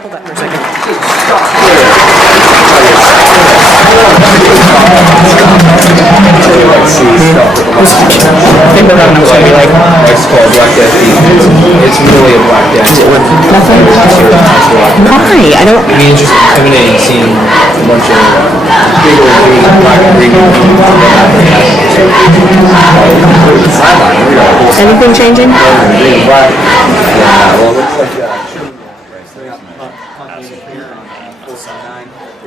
Hold that for a second. I think around I was going to be like, Mexico Black Death. It's really a Black Death. nothing? Why? I don't. I mean, it's just intimidating seeing a bunch of big old dudes in black and green. Anything changing? Yeah, well, it looks like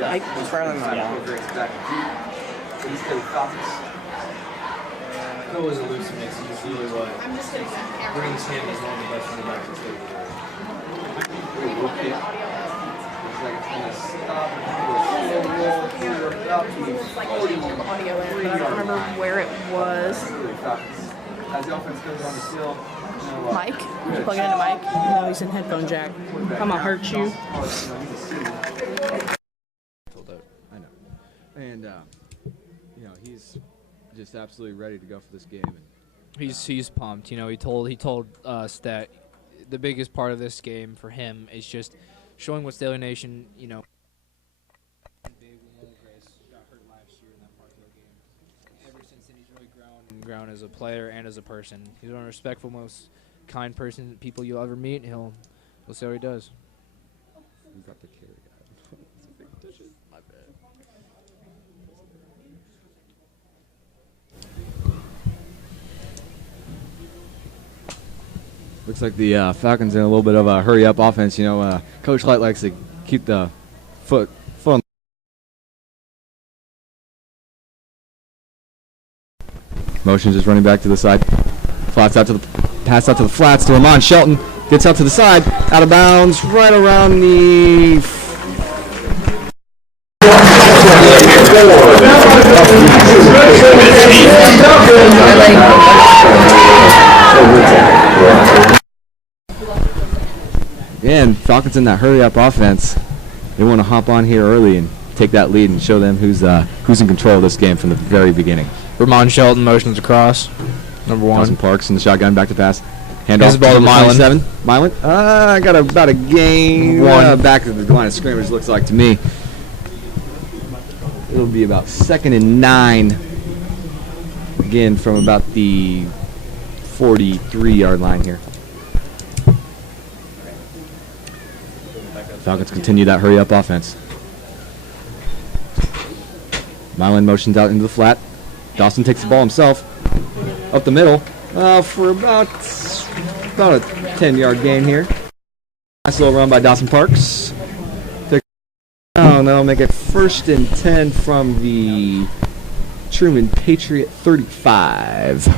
I Charlie my mom. Always hallucinates. It's really what brings him as one of the best running backs in state. Audio in, but I don't remember where it was. As the offense goes on the field, Mike? Did you plug it into Mike? No, he's in headphone jack. I'm gonna hurt you. I know. And, he's just absolutely ready to go for this game. He's pumped. You know, he told us that the biggest part of this game for him is just showing what Staley Nation, big when Grace got hurt last year in that Parkville game. Ever since then, he's really grown as a player and as a person. He's one of the respectful, most kind person people you'll ever meet. We'll see how he does. We got the carry guy. It's a big digit. My bad. Looks like the Falcons in a little bit of a hurry-up offense. Coach Light likes to keep the foot on. Motions just running back to the side. Pass out to the flats to Ramon Shelton. Gets out to the side, out of bounds, right around the. Again, Falcons in that hurry-up offense. They want to hop on here early and take that lead and show them who's in control of this game from the very beginning. Ramon Shelton motions across. Number one. Dawson Parks in the shotgun, back to pass. Handoff His ball to Milan. Milan. I got about a gain. One. Back to the line of scrimmage, looks like to me. It'll be about 2nd and 9. Again, from about the 43-yard line here. Falcons continue that hurry-up offense. Milan motions out into the flat. Dawson takes the ball himself. Up the middle. For about a 10-yard gain here. Nice little run by Dawson Parks. That'll make it 1st and 10 from the Truman Patriot 35.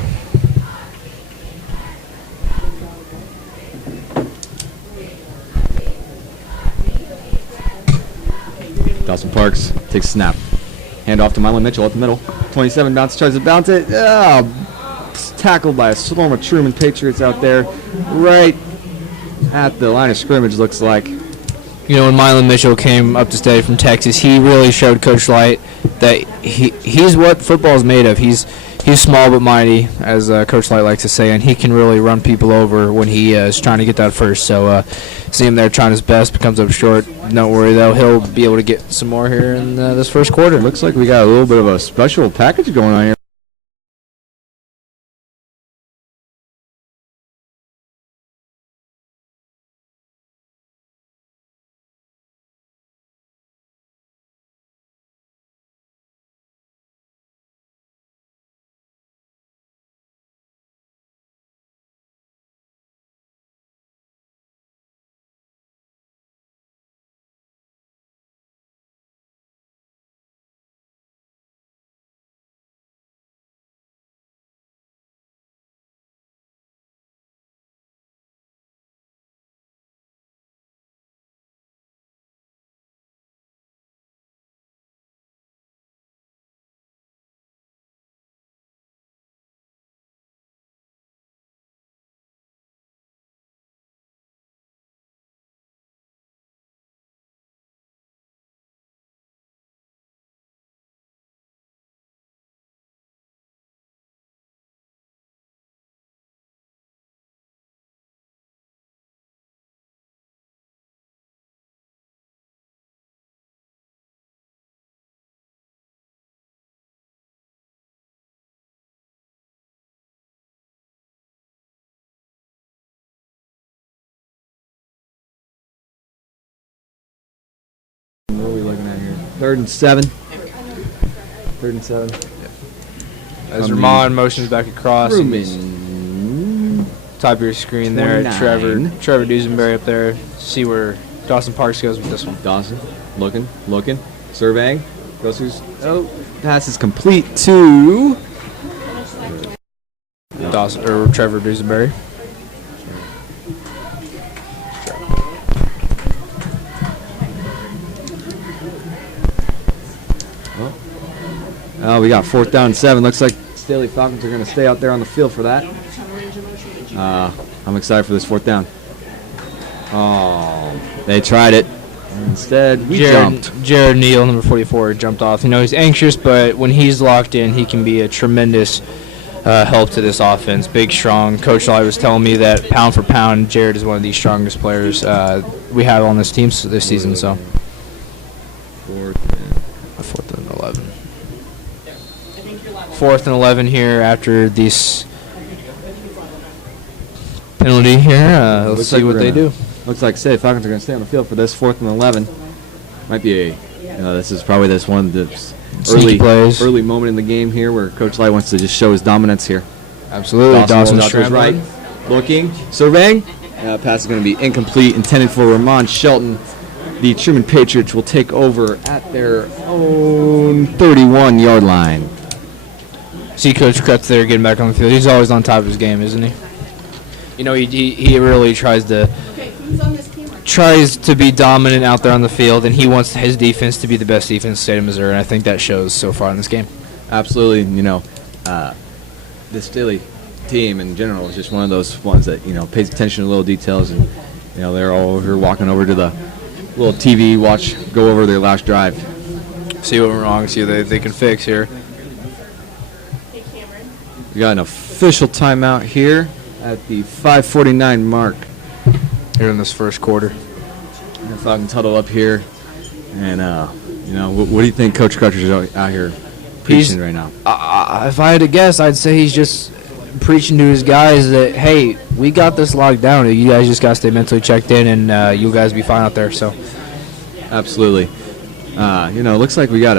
Dawson Parks takes a snap. Hand off to Milan Mitchell up the middle. 27 bounce, tries to bounce it. It's tackled by a swarm of Truman Patriots out there. Right at the line of scrimmage, looks like. When Milan Mitchell came up to State from Texas, he really showed Coach Light that he's what football is made of. He's small but mighty, as Coach Light likes to say, and he can really run people over when he is trying to get that first. So see him there trying his best, but comes up short. Don't worry, though. He'll be able to get some more here in this first quarter. Looks like we got a little bit of a special package going on here. 3rd and 7. 3rd and 7. As Ramon motions back across. Truman. Top of your screen there at 29. Trevor Dusenberry up there. See where Dawson Parks goes with this one. Dawson, looking, surveying. Goes through. Oh, pass is complete to Dawson or Trevor Dusenberry. We got 4th down and 7. Looks like Staley Falcons are going to stay out there on the field for that. I'm excited for this 4th down. Oh, they tried it. Instead, we jumped. Jared Neal, number 44, jumped off. You know, he's anxious, but when he's locked in, he can be a tremendous help to this offense. Big, strong. Coach Staley was telling me that pound for pound, Jared is one of the strongest players we have on this team this season. So, 4th and 11. 4th and 11 here after this penalty here. Let's see what they do. Looks like Falcons are going to stay on the field for this 4th and 11. Might be this is probably one of the early moment in the game here where Coach Light wants to just show his dominance here. Absolutely. Dawson's out to his right, looking, surveying. Pass is going to be incomplete, intended for Ramon Shelton. The Truman Patriots will take over at their own 31-yard line. See Coach Kretz there getting back on the field. He's always on top of his game, isn't he? You know, he really tries to be dominant out there on the field, and he wants his defense to be the best defense in the state of Missouri, and I think that shows so far in this game. Absolutely. You know, this Staley team in general is just one of those ones that, pays attention to little details, and, they're all over walking over to the little TV, go over their last drive. See what went wrong, see what they can fix here. We got an official timeout here at the 5:49 mark. Here in this first quarter. The Falcons huddle up here. And, what do you think Coach Crutcher's out here preaching right now? If I had to guess, I'd say he's just preaching to his guys that, hey, we got this locked down. You guys just got to stay mentally checked in, and you guys be fine out there. So, absolutely. It looks like we got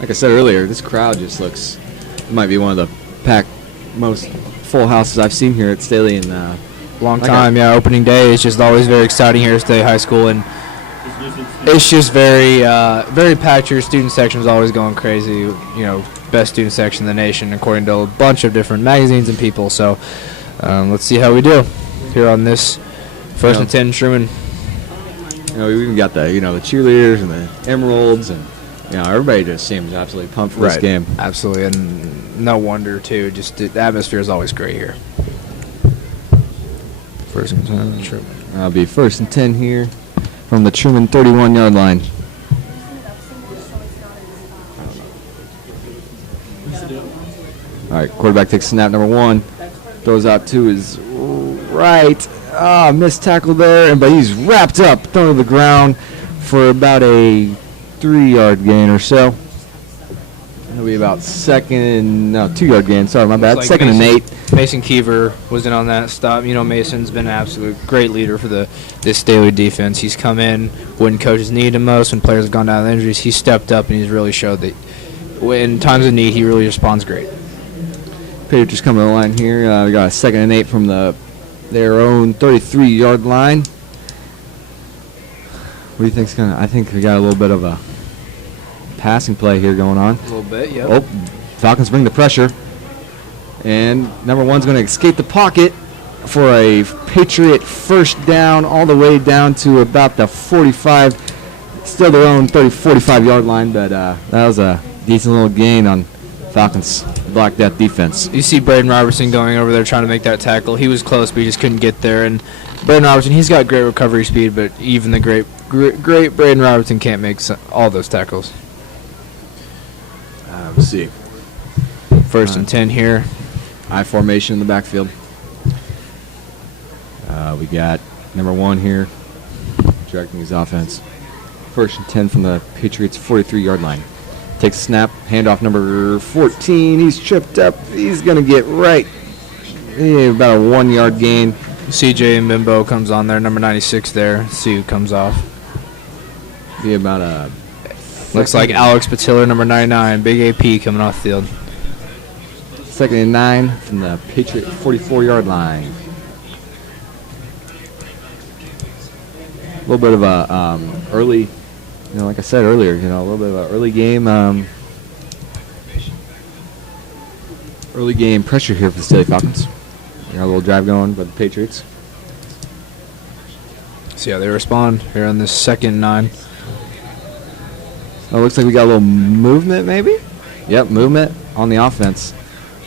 like I said earlier, this crowd just looks, it might be one of the packed, most full houses I've seen here at Staley in long time. Yeah, opening day is just always very exciting here at Staley High School, and it's just very packed. Your student section is always going crazy. Best student section in the nation according to a bunch of different magazines and people. So let's see how we do here on this 1st and 10 Truman. We even got the the cheerleaders and the emeralds, and everybody just seems absolutely pumped for this game. Absolutely, and no wonder too. Just the atmosphere is always great here. 1st and 10 Truman. That'll be 1st and 10 here from the Truman 31-yard line. All right, quarterback takes snap number 1, throws out to his right. Missed tackle there, but he's wrapped up, thrown to the ground for about a 3-yard gain or so. It'll be about 2-yard gain. Sorry, my bad. Like 2nd and 8. Mason Keever was in on that stop. Mason's been an absolute great leader for this Staley defense. He's come in when coaches need him most, when players have gone down with injuries. He's stepped up, and he's really showed that in times of need, he really responds great. Patriots coming to the line here. We got a 2nd and 8 from their own 33-yard line. What do you think's gonna? I think we got a little bit of a passing play here going on. A little bit, yeah. Oh, Falcons bring the pressure, and number 1's going to escape the pocket for a Patriot 1st down, all the way down to about the 45. Still their own 45-yard line, but that was a decent little gain on Falcons' Black Death defense. You see Braden Robertson going over there trying to make that tackle. He was close, but he just couldn't get there. And Braden Robertson, he's got great recovery speed, but even the great Braden Robertson can't make all those tackles. Let's see. 1st and 10 here. I formation in the backfield. We got number 1 here directing his offense. 1st and 10 from the Patriots' 43-yard line. Takes a snap, handoff number 14. He's tripped up. He's going to get right. About a 1-yard gain. CJ Mbimbo comes on there, number 96 there. See who comes off. Be about a Looks like Alex Patiller, number 99, big AP coming off the field. 2nd and 9 from the Patriot 44-yard line. A little bit of a early, like I said earlier, a little bit of an early game pressure here for the Staley Falcons. Got a little drive going by the Patriots. See how they respond here on this 2nd and 9. Oh, looks like we got a little movement, maybe? Yep, movement on the offense.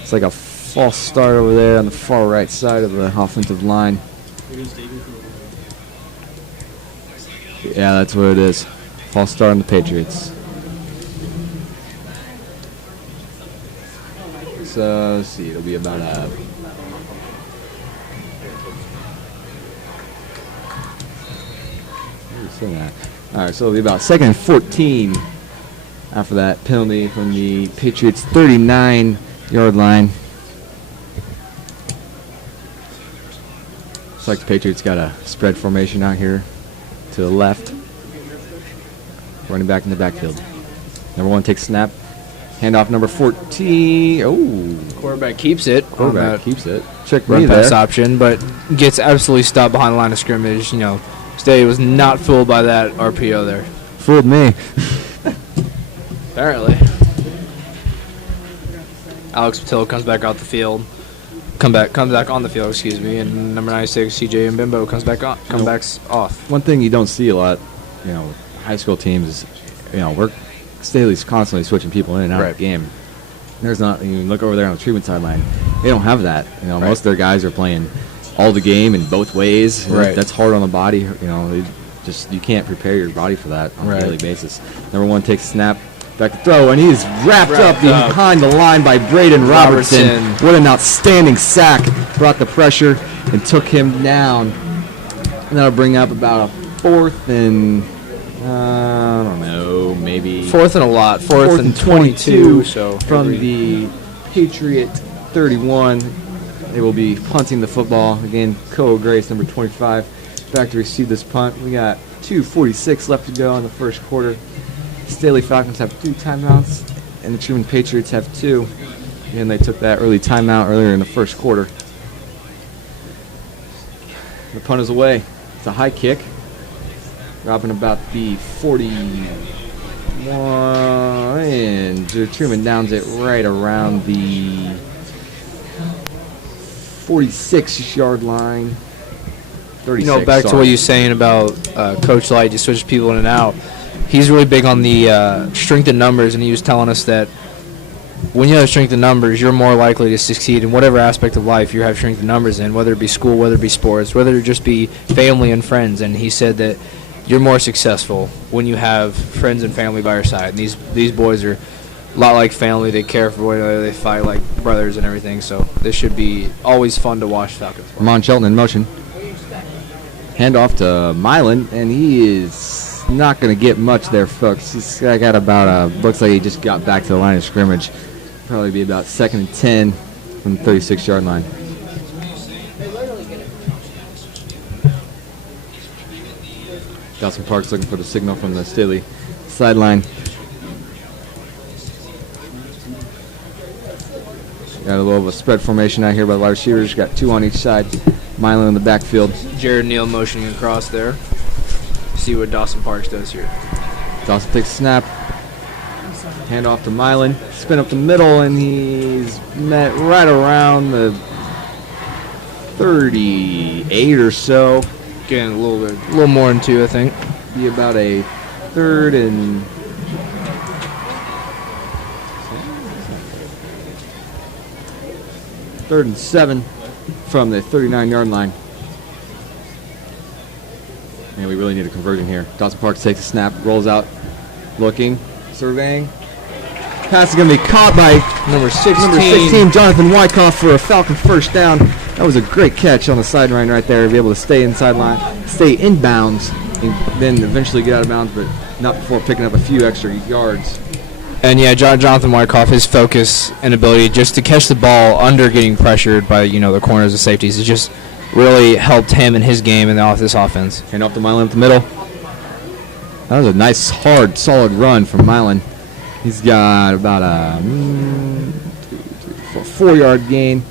It's like a false start over there on the far right side of the offensive line. Yeah, that's what it is. False start on the Patriots. So, let's see, it'll be about a... All right, so it'll be about 2nd and 14 after that penalty from the Patriots' 39-yard line. Looks like the Patriots got a spread formation out here to the left. Running back in the backfield. Number 1 takes snap. Handoff number 14. Oh. Quarterback keeps it. Quarterback keeps it. Check Run me pass there. option, but gets absolutely stopped behind the line of scrimmage. Staley was not fooled by that RPO there. Fooled me. Apparently. Alex Patillo comes back out the field. Comes back on the field, and number 96, CJ Mbimbo comes back off. One thing you don't see a lot, high school teams is, Staley's constantly switching people in and out of the game. There's not, you look over there on the Truman sideline, they don't have that. Most of their guys are playing all the game in both ways. Right. That's hard on the body. You can't prepare your body for that on a daily basis. Number 1 takes a snap, back to throw, and he's wrapped up behind the line by Braden Robertson. What an outstanding sack. Brought the pressure and took him down. And that'll bring up about a 4th and, I don't know, maybe... 4th and a lot. 4th and 22. So from the Patriot 31. They will be punting the football. Again, Koa Grace, number 25, back to receive this punt. We got 2:46 left to go in the first quarter. Staley Falcons have 2 timeouts, and the Truman Patriots have 2. Again, they took that early timeout earlier in the first quarter. The punt is away. It's a high kick. Dropping about the 41, and Truman downs it right around the 46-yard line. 36, back to what you're saying about Coach Light just switches people in and out. He's really big on the strength in numbers, and he was telling us that when you have strength in numbers, you're more likely to succeed in whatever aspect of life you have strength in numbers in, whether it be school, whether it be sports, whether it just be family and friends. And he said that you're more successful when you have friends and family by your side. And these boys are a lot like family. They care for one another. They fight like brothers and everything. So this should be always fun to watch Falcons. Ramon Shelton in motion. Handoff to Milan, and he is not going to get much there, folks. He's got about looks like he just got back to the line of scrimmage. Probably be about 2nd and 10 from the 36-yard line. Dawson Parks looking for the signal from the Staley sideline. Got a little of a spread formation out here by the wide receivers. Got 2 on each side. Milan in the backfield. Jared Neal motioning across there. See what Dawson Parks does here. Dawson takes a snap. Hand off to Milan. Spin up the middle, and he's met right around the 38 or so. Getting a little more than 2, I think. Be about a 3rd and... Third and 7 from the 39-yard line. And we really need a conversion here. Dawson Parks takes a snap, rolls out, looking, surveying. Pass is going to be caught by number 16, Jonathan Wyckoff, for a Falcon first down. That was a great catch on the sideline right there. Be able to stay stay inbounds, and then eventually get out of bounds, but not before picking up a few extra yards. And yeah, Jonathan Wyckoff, his focus and ability just to catch the ball under getting pressured by the corners and safeties, has just really helped him in his game and this offense. Hand off to Milan up the middle. That was a nice, hard, solid run from Milan. He's got about a 4-yard gain.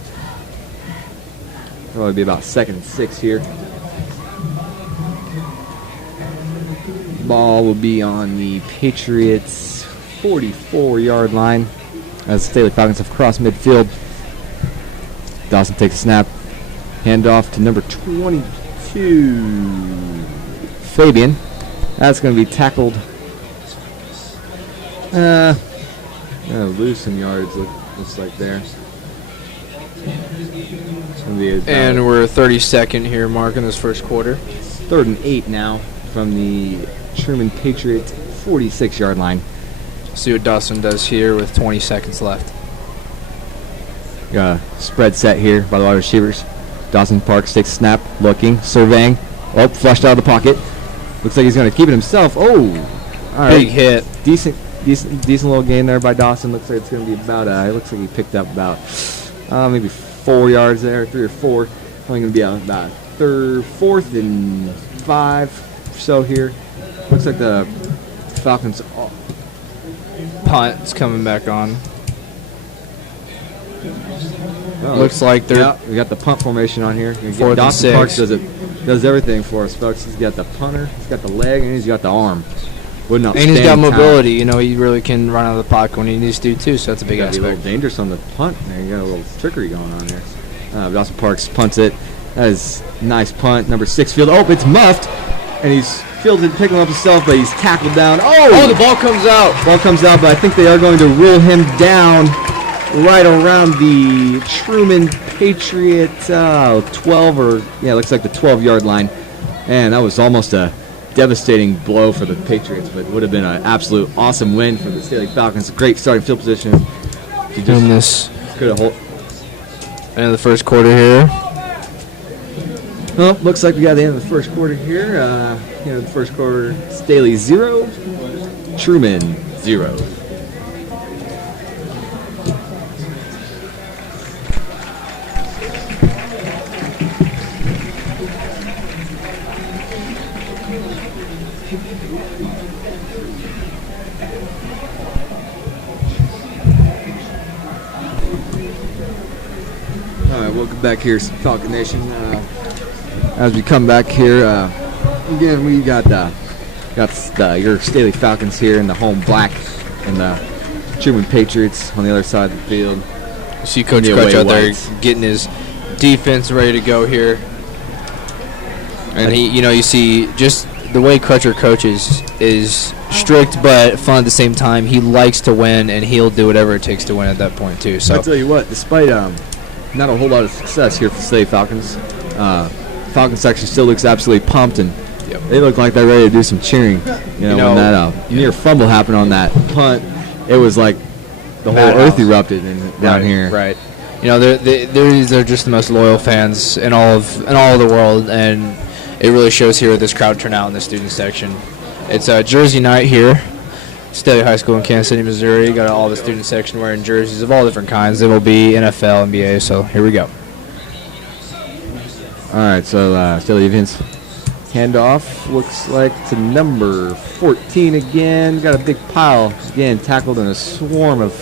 Probably be about 2nd and 6 here. Ball will be on the Patriots' 44-yard line as the Staley Falcons have crossed midfield. Dawson takes a snap. Handoff to number 22, Fabian. That's going to be tackled. Lose some yards, looks like there. And we're 32nd here, mark in this first quarter. 3rd and 8 now from the Truman Patriots 46-yard line. See what Dawson does here with 20 seconds left. Got a spread set here by the wide receivers. Dawson Parks takes a snap, looking, surveying. Oh, flushed out of the pocket. Looks like he's going to keep it himself. Oh, all right. Big hit. Decent little gain there by Dawson. Looks like it's going to be about. It looks like he picked up about maybe 4 yards there, 3 or 4. Probably going to be about 4th and 5 or so here. Looks like the Falcons. Punt's coming back on. Oh, looks like they're. Yeah, we got the punt formation on here. 4th and Dawson 6. Parks does everything for us, folks. He's got the punter, he's got the leg, and he's got the arm. And he's got mobility. You know, he really can run out of the pocket when he needs to too. So that's a big aspect. Be a little dangerous on the punt. There you got a little trickery going on there. Dawson Parks punts it. That is a nice punt. Number 6 field. Oh, it's muffed, and he's fielded, picking him up himself, but he's tackled down. Oh, the ball comes out. Ball comes out, but I think they are going to rule him down right around the Truman Patriot 12 or looks like the 12-yard line. And that was almost a devastating blow for the Patriots, but it would have been an absolute awesome win for the Staley Falcons. Great starting field position. In this could have end of the first quarter here. Well, looks like we got the end of the first quarter here. The first quarter, Staley 0, Truman 0. Welcome back here, Falcon Nation. As we come back here, again, we got your Staley Falcons here in the home black and the Truman Patriots on the other side of the field. You see Coach Crutch out there getting his defense ready to go here. And you see just the way Crutcher coaches is strict but fun at the same time. He likes to win, and he'll do whatever it takes to win at that point too. So I'll tell you what, despite not a whole lot of success here for the Staley Falcons, Falcon section still looks absolutely pumped, and they look like they're ready to do some cheering. When that near fumble happened on that punt, it was like the whole earth erupted down here. Right. They're just the most loyal fans in all of the world, and it really shows here with this crowd turnout in the student section. It's Jersey night here, Staley High School in Kansas City, Missouri. Got all the student section wearing jerseys of all different kinds. It will be NFL, NBA. So here we go. All right, so Staley defense handoff looks like to number 14 again. Got a big pile again, tackled in a swarm of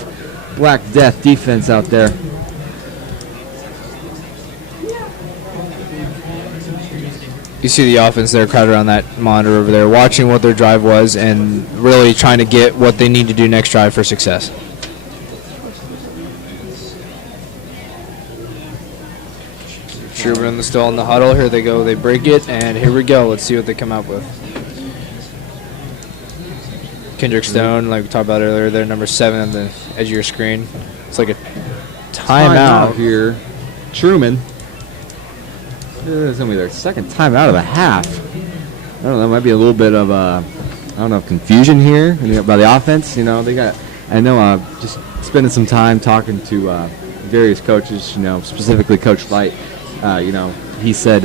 Black Death defense out there. You see the offense there crowded around that monitor over there, watching what their drive was and really trying to get what they need to do next drive for success. Truman still in the huddle. Here they go. They break it, and here we go. Let's see what they come up with. Kendrick Stone, like we talked about earlier, they're number 7 on the edge of your screen. It's like a timeout here. Truman. It's going to be their second timeout of the half. I don't know. Might be a little bit of confusion here by the offense. Just spending some time talking to various coaches. Specifically Coach Light. He said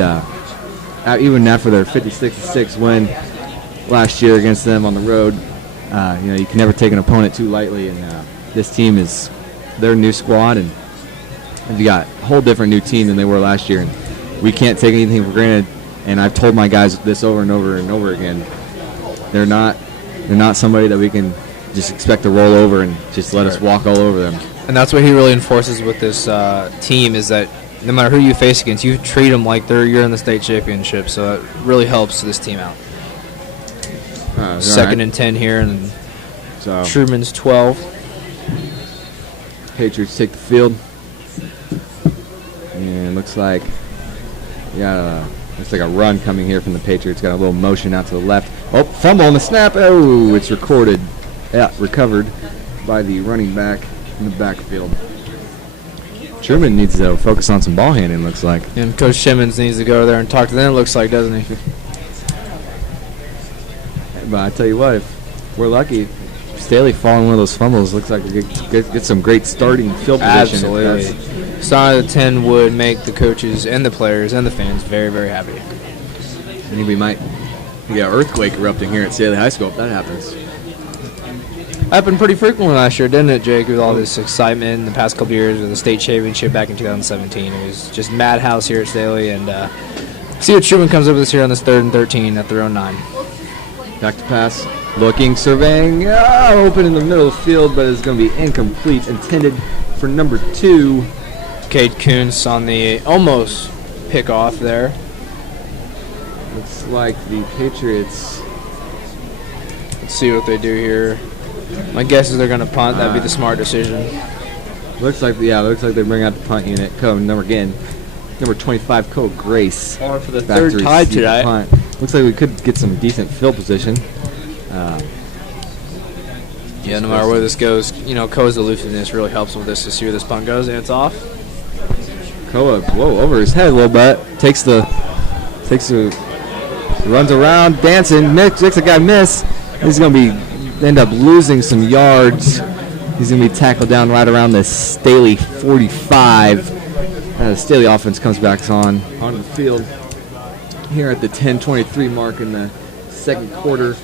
even after their 56-6 win last year against them on the road, you can never take an opponent too lightly. And this team is their new squad, and you got a whole different new team than they were last year. And we can't take anything for granted, and I've told my guys this over and over and over again. They're not somebody that we can just expect to roll over and just let us walk all over them. And that's what he really enforces with this team is that no matter who you face against, you treat them like you're in the state championship. So it really helps this team out. Second and 10 here, and so Truman's 12. Patriots take the field. And looks like looks like a run coming here from the Patriots. Got a little motion out to the left. Oh, fumble on the snap. Oh, it's recorded. Yeah, recovered by the running back in the backfield. Truman needs to focus on some ball handling, looks like. And Coach Simmons needs to go there and talk to them, looks like, doesn't he? But I tell you what, if we're lucky, Staley falling one of those fumbles looks like we get some great starting field position. Absolutely. Sign of the 10 would make the coaches and the players and the fans very, very happy. I think we might get an earthquake erupting here at Staley High School if that happens. Happened pretty frequently last year, didn't it, Jake, with all this excitement in the past couple years with the state championship back in 2017. It was just madhouse here at Staley, and see what Truman comes up with this here on this 3rd and 13 at their own 9. Back to pass, looking, surveying, open in the middle of the field, but it's going to be incomplete, intended for number 2. Cade Kuntz on the almost pick off there. Looks like the Patriots. Let's see what they do here. My guess is they're going to punt. That'd be the smart decision. Looks like they bring out the punt unit. Number 25, Cole Grace. Or for the third time today. Punt. Looks like we could get some decent field position. Yeah, no matter where this goes, Koa's elusiveness really helps with this to see where this punt goes, and it's off. Koa, over his head a little bit. Runs around, dancing, makes a guy miss. He's going to end up losing some yards. He's going to be tackled down right around the Staley 45. The Staley offense comes back onto the field here at the 10:23 mark in the second quarter.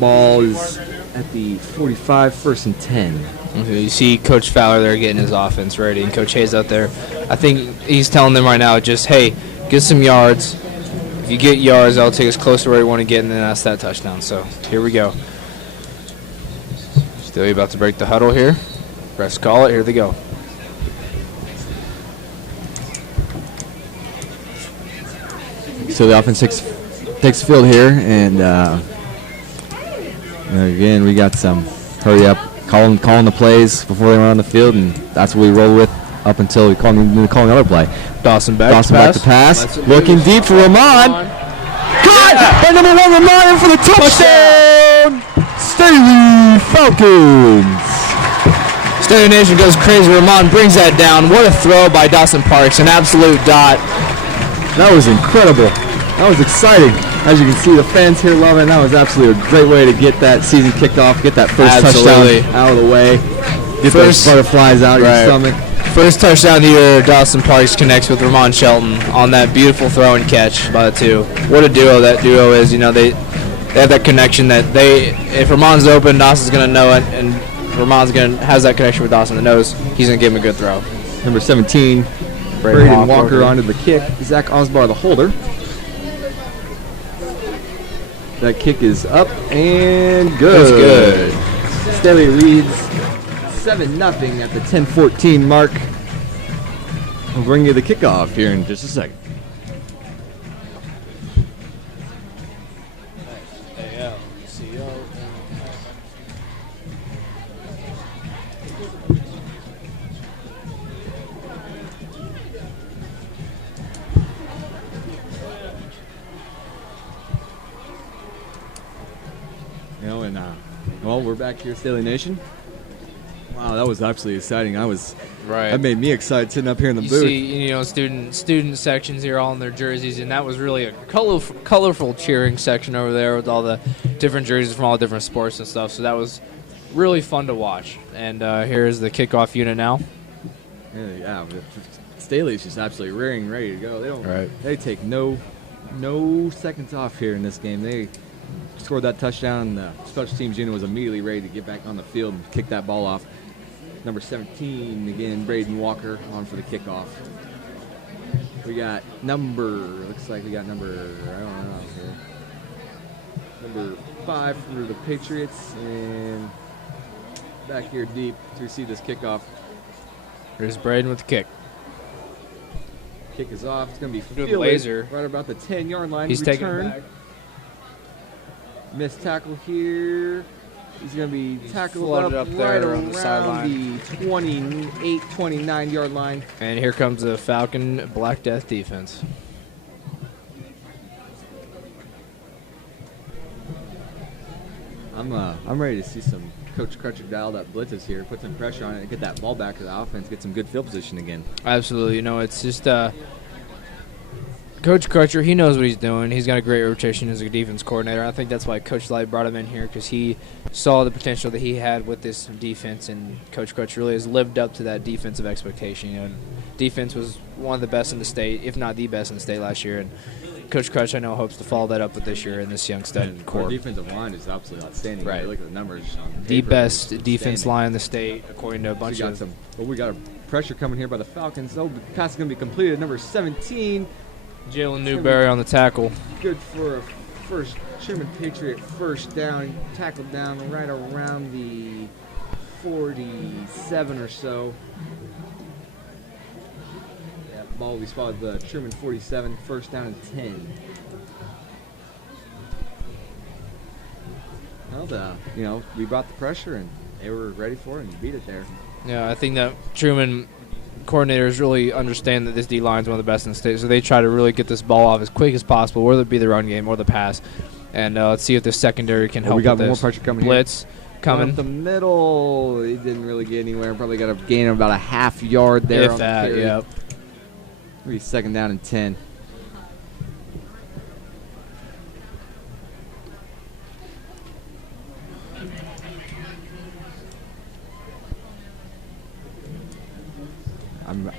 Ball is at the 45, 1st and 10. Okay, you see Coach Fowler there getting his offense ready, and Coach Hayes out there. I think he's telling them right now, just, hey, get some yards. If you get yards, that'll take us close to where we want to get, and then that's that touchdown. So here we go. Staley about to break the huddle here. Press call it. Here they go. So the offense takes the field here, and again we got some hurry up, calling the plays before they run on the field, and that's what we roll with up until we call another play. Dawson back to pass. Looking deep for Ramon. Caught by number 1 Ramon for the touchdown. Staley Falcons. Staley Nation goes crazy. Ramon brings that down. What a throw by Dawson Parks. An absolute dot. That was incredible. That was exciting. As you can see, the fans here love it. That was absolutely a great way to get that season kicked off, get that first touchdown out of the way, get those butterflies out of your stomach. First touchdown of the year, Dawson Parks connects with Ramon Shelton on that beautiful throw and catch by the 2. What a duo that duo is. They have that connection that if Ramon's open, Dawson's going to know it, and Ramon's has that connection with Dawson that knows he's going to give him a good throw. Number 17, Braden Walker onto the kick. Zach Osbar, the holder. That kick is up and good. That's good. Staley leads 7-0 at the 10:14 mark. We'll bring you the kickoff here in just a second. Well, we're back here at Staley Nation. Wow, that was absolutely exciting. That made me excited sitting up here in the booth. You see, student sections here all in their jerseys, and that was really a colorful cheering section over there with all the different jerseys from all different sports and stuff. So that was really fun to watch. And here's the kickoff unit now. Yeah, Staley's just absolutely rearing, ready to go. They take no seconds off here in this game. They scored that touchdown. The special teams unit was immediately ready to get back on the field and kick that ball off. Number 17, again, Braden Walker on for the kickoff. Looks like we got number, I don't know here. Number 5 for the Patriots, and back here deep to receive this kickoff. Here's Braden with the kick. Kick is off. It's going to be Good fielded laser. right about the 10-yard line. He's taking it Return. back. Missed tackle here. He's going to be tackled floated up up there right on the around the 28, 29-yard line. And here comes the Falcon Black Death defense. I'm ready to see some Coach Crutcher dialed up blitzes here, put some pressure on it, and get that ball back to the offense, get some good field position again. Absolutely. It's just Coach Crutcher, he knows what he's doing. He's got a great rotation as a defense coordinator. I think that's why Coach Light brought him in here, because he saw the potential that he had with this defense, and Coach Crutcher really has lived up to that defensive expectation. Defense was one of the best in the state, if not the best in the state last year, and Coach Crutch, I know, hopes to follow that up with this year in this young stud Our core. defensive line is absolutely outstanding. Right. Look at the numbers. On The paper, best it's defense outstanding. line in the state, according to a bunch of. We got a pressure coming here by the Falcons. Oh, the pass is going to be completed. Number 17. Jalen Newberry on the tackle. Good for a first Truman Patriot first down. Tackled down right around the 47 or so. Yeah, ball will be spotted the Truman 47, first down and 10. Well, we brought the pressure and they were ready for it and beat it there. Yeah, I think that Truman coordinators really understand that this D line is one of the best in the state, so they try to really get this ball off as quick as possible, whether it be the run game or the pass. And let's see if the secondary can help. We got with more this. pressure coming Blitz coming. Up the middle, he didn't really get anywhere. Probably got a gain of about a half yard there. If on that, the carry. yep. Maybe second down and 10.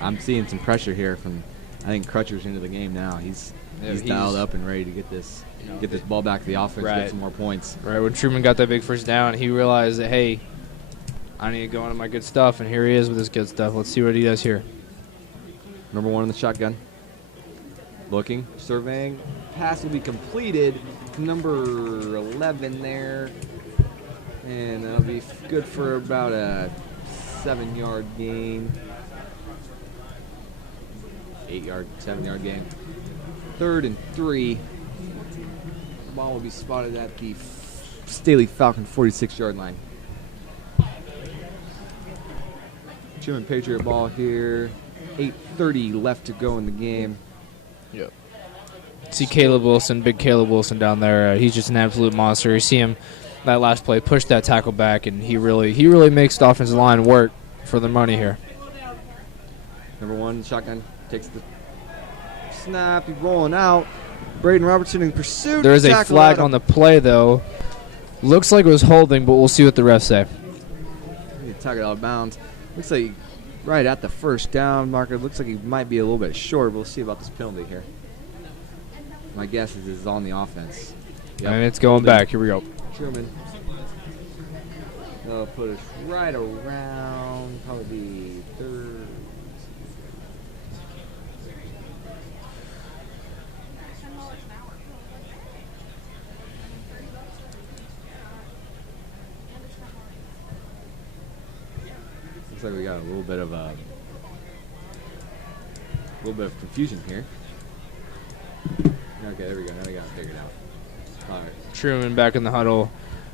I'm seeing some pressure here from. I think Crutcher's into the game now. He's dialed up and ready to get this ball back to the offense, Right. get some more points. Right, when Truman got that big first down, he realized that, hey, I need to go into my good stuff, and here he is with his good stuff. Let's see what he does here. Number 1 in the shotgun. Looking, surveying. Pass will be completed. Number 11 there. And that'll be good for about a 7-yard gain. 8-yard, 7-yard gain. 3rd and 3. The ball will be spotted at the Staley Falcon 46-yard line. Truman Patriot ball here. 8:30 left to go in the game. Yep. See Caleb Wilson, big Caleb Wilson down there. He's just an absolute monster. You see him that last play push that tackle back, and he really makes the offensive line work for the money here. Number 1, shotgun takes the snap. He's rolling out. Braden Robertson in pursuit. There is a Tackle flag out on the play, though. Looks like it was holding, but we'll see what the refs say. Tackle out of bounds. Looks like right at the first down marker. Looks like he might be a little bit short. We'll see about this penalty here. My guess is it's on the offense. Yep. And it's going back. Here we go. Truman. That'll put us right around probably 3rd. Looks like we got a little bit of confusion here. Okay, there we go. Now we got it figured out. All right. Truman back in the huddle.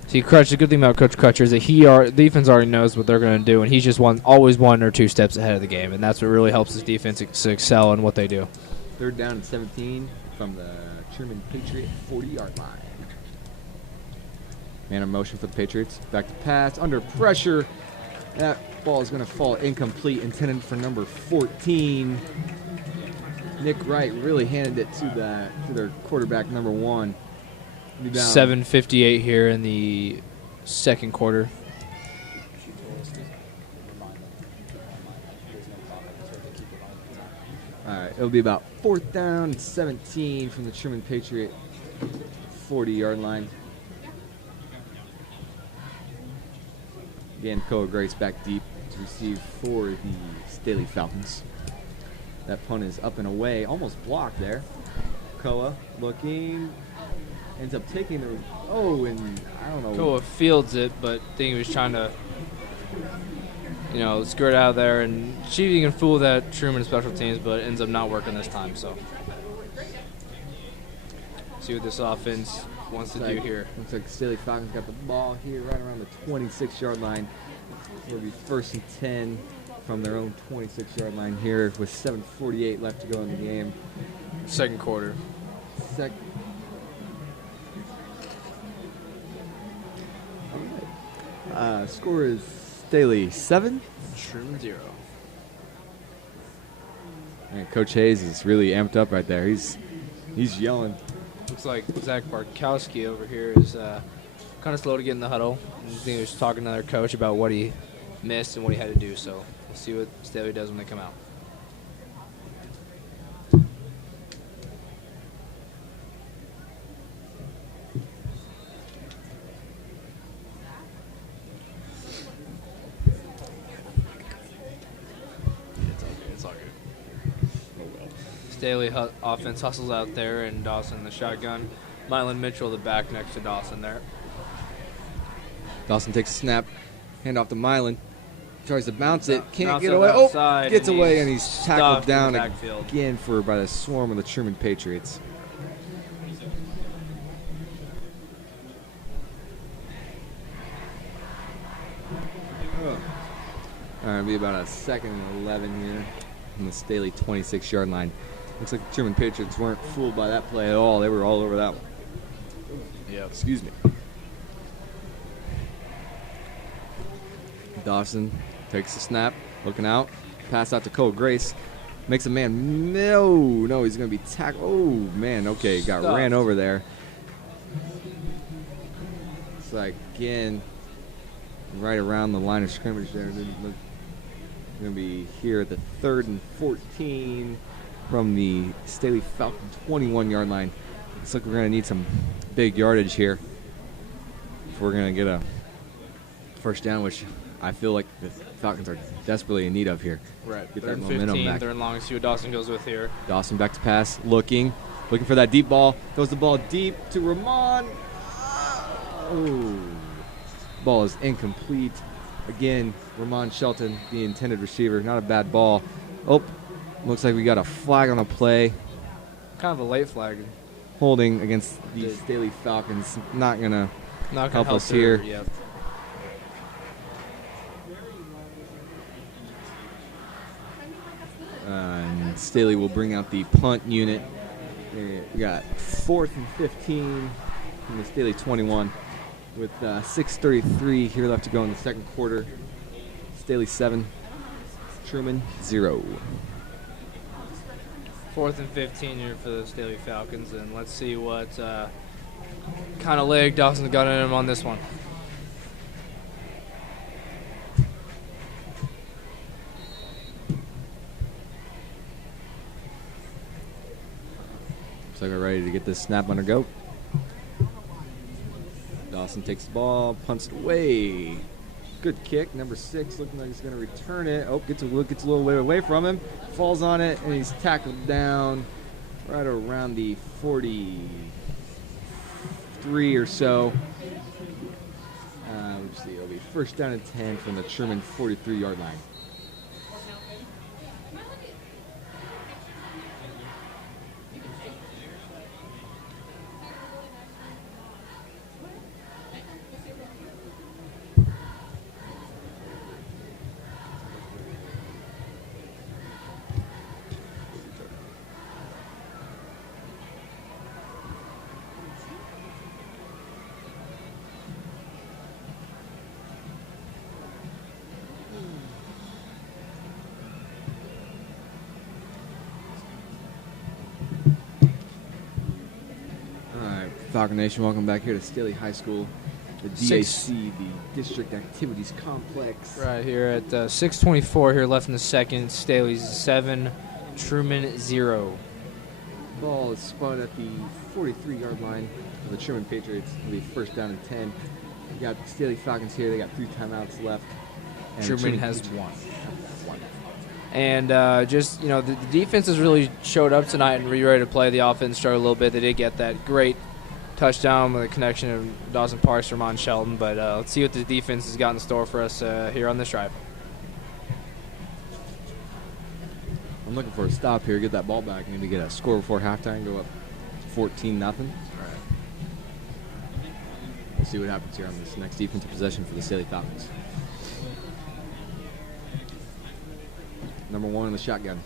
See, Crutch, the good thing about Coach Crutcher is that defense already knows what they're going to do, and he's just always 1 or 2 steps ahead of the game, and that's what really helps his defense to excel in what they do. 3rd down and 17 from the Truman Patriot 40-yard line. Man in motion for the Patriots. Back to pass. Under pressure. That ball is going to fall incomplete, intended for number 14. Nick Wright really handed it to their quarterback, number 1. 7:58 here in the second quarter. All right, it'll be about 4th down and 17 from the Truman Patriot 40-yard line. Again, Koa Grace back deep to receive for the Staley Falcons. That punt is up and away, almost blocked there. Koa looking, ends up taking the. Oh, and I don't know. Cool, fields it, but I think he was trying to, skirt out of there and see if he can fool that Truman special teams, but it ends up not working this time. So, see what this offense wants to do here. Looks like Staley Falcons got the ball here right around the 26-yard line. It'll be 1st and 10 from their own 26-yard line here with 7:48 left to go in the game. Second quarter. Score is Staley 7, Truman 0. and Coach Hayes is really amped up right there. He's yelling. Looks like Zach Barkowski over here is kind of slow to get in the huddle. I think he was talking to their coach about what he missed and what he had to do. So we'll see what Staley does when they come out. It's all good. Staley offense hustles out there, and Dawson the shotgun. Mylan Mitchell the back next to Dawson there. Dawson takes a snap, hand off to Mylan, tries to bounce it, can't Bounce get it away. outside, Gets and away, he's and he's tackled stuffed in down the backfield. again by the swarm of the Truman Patriots. All right, it'll be about a 2nd and 11 here on the Staley 26-yard line. Looks like the Truman Patriots weren't fooled by that play at all. They were all over that one. Yep. Excuse me. Dawson takes the snap, looking out, pass out to Cole Grace, makes a man. No, he's going to be tackled. Oh, man, okay, got Stuffed. ran over there. It's like, again, right around the line of scrimmage there. Going to be here at the 3rd and 14 from the Staley Falcon 21-yard line. Looks like we're going to need some big yardage here if we're going to get a first down, which I feel like the Falcons are desperately in need of here. Right. Get 3rd that and momentum 15. back. 3rd and long. See what Dawson goes with here. Dawson back to pass, looking for that deep ball. Throws the ball deep to Ramon. Oh, ball is incomplete. Again, Ramon Shelton, the intended receiver. Not a bad ball. Oh, looks like we got a flag on the play. Kind of a late flag. Holding against the Staley Falcons. Not going to Not help gonna us here. Yep. And Staley will bring out the punt unit. We got 4th and 15 from the Staley 21 with 6:33 here left to go in the second quarter. Staley 7, Truman 0. 4th and 15 here for the Staley Falcons, and let's see what kind of leg Dawson's got in him on this one. Looks like we're ready to get this snap on a go. Dawson takes the ball, punts it away. Good kick, number 6, looking like he's going to return it. Oh, gets a little way away from him, falls on it, and he's tackled down right around the 43 or so. Let's see, it'll be 1st down and 10 from the Truman 43-yard line. Falcon Nation, welcome back here to Staley High School, the DAC, the District Activities Complex. Right here at 6:24 here left in the second. Staley's 7, Truman 0. Ball is spun at the 43-yard line of the Truman Patriots. It'll be 1st down and 10. We got the Staley Falcons here. They got 3 timeouts left. And Truman has 1. And the defense has really showed up tonight and ready to play. The offense struggled a little bit. They did get that great touchdown with a connection of Dawson Parks, Ramon Shelton. But let's see what the defense has got in store for us here on this drive. I'm looking for a stop here, get that ball back, maybe get a score before halftime, go up 14-0. All right. We'll see what happens here on this next defensive possession for the Staley Falcons. Number 1 in the shotgun.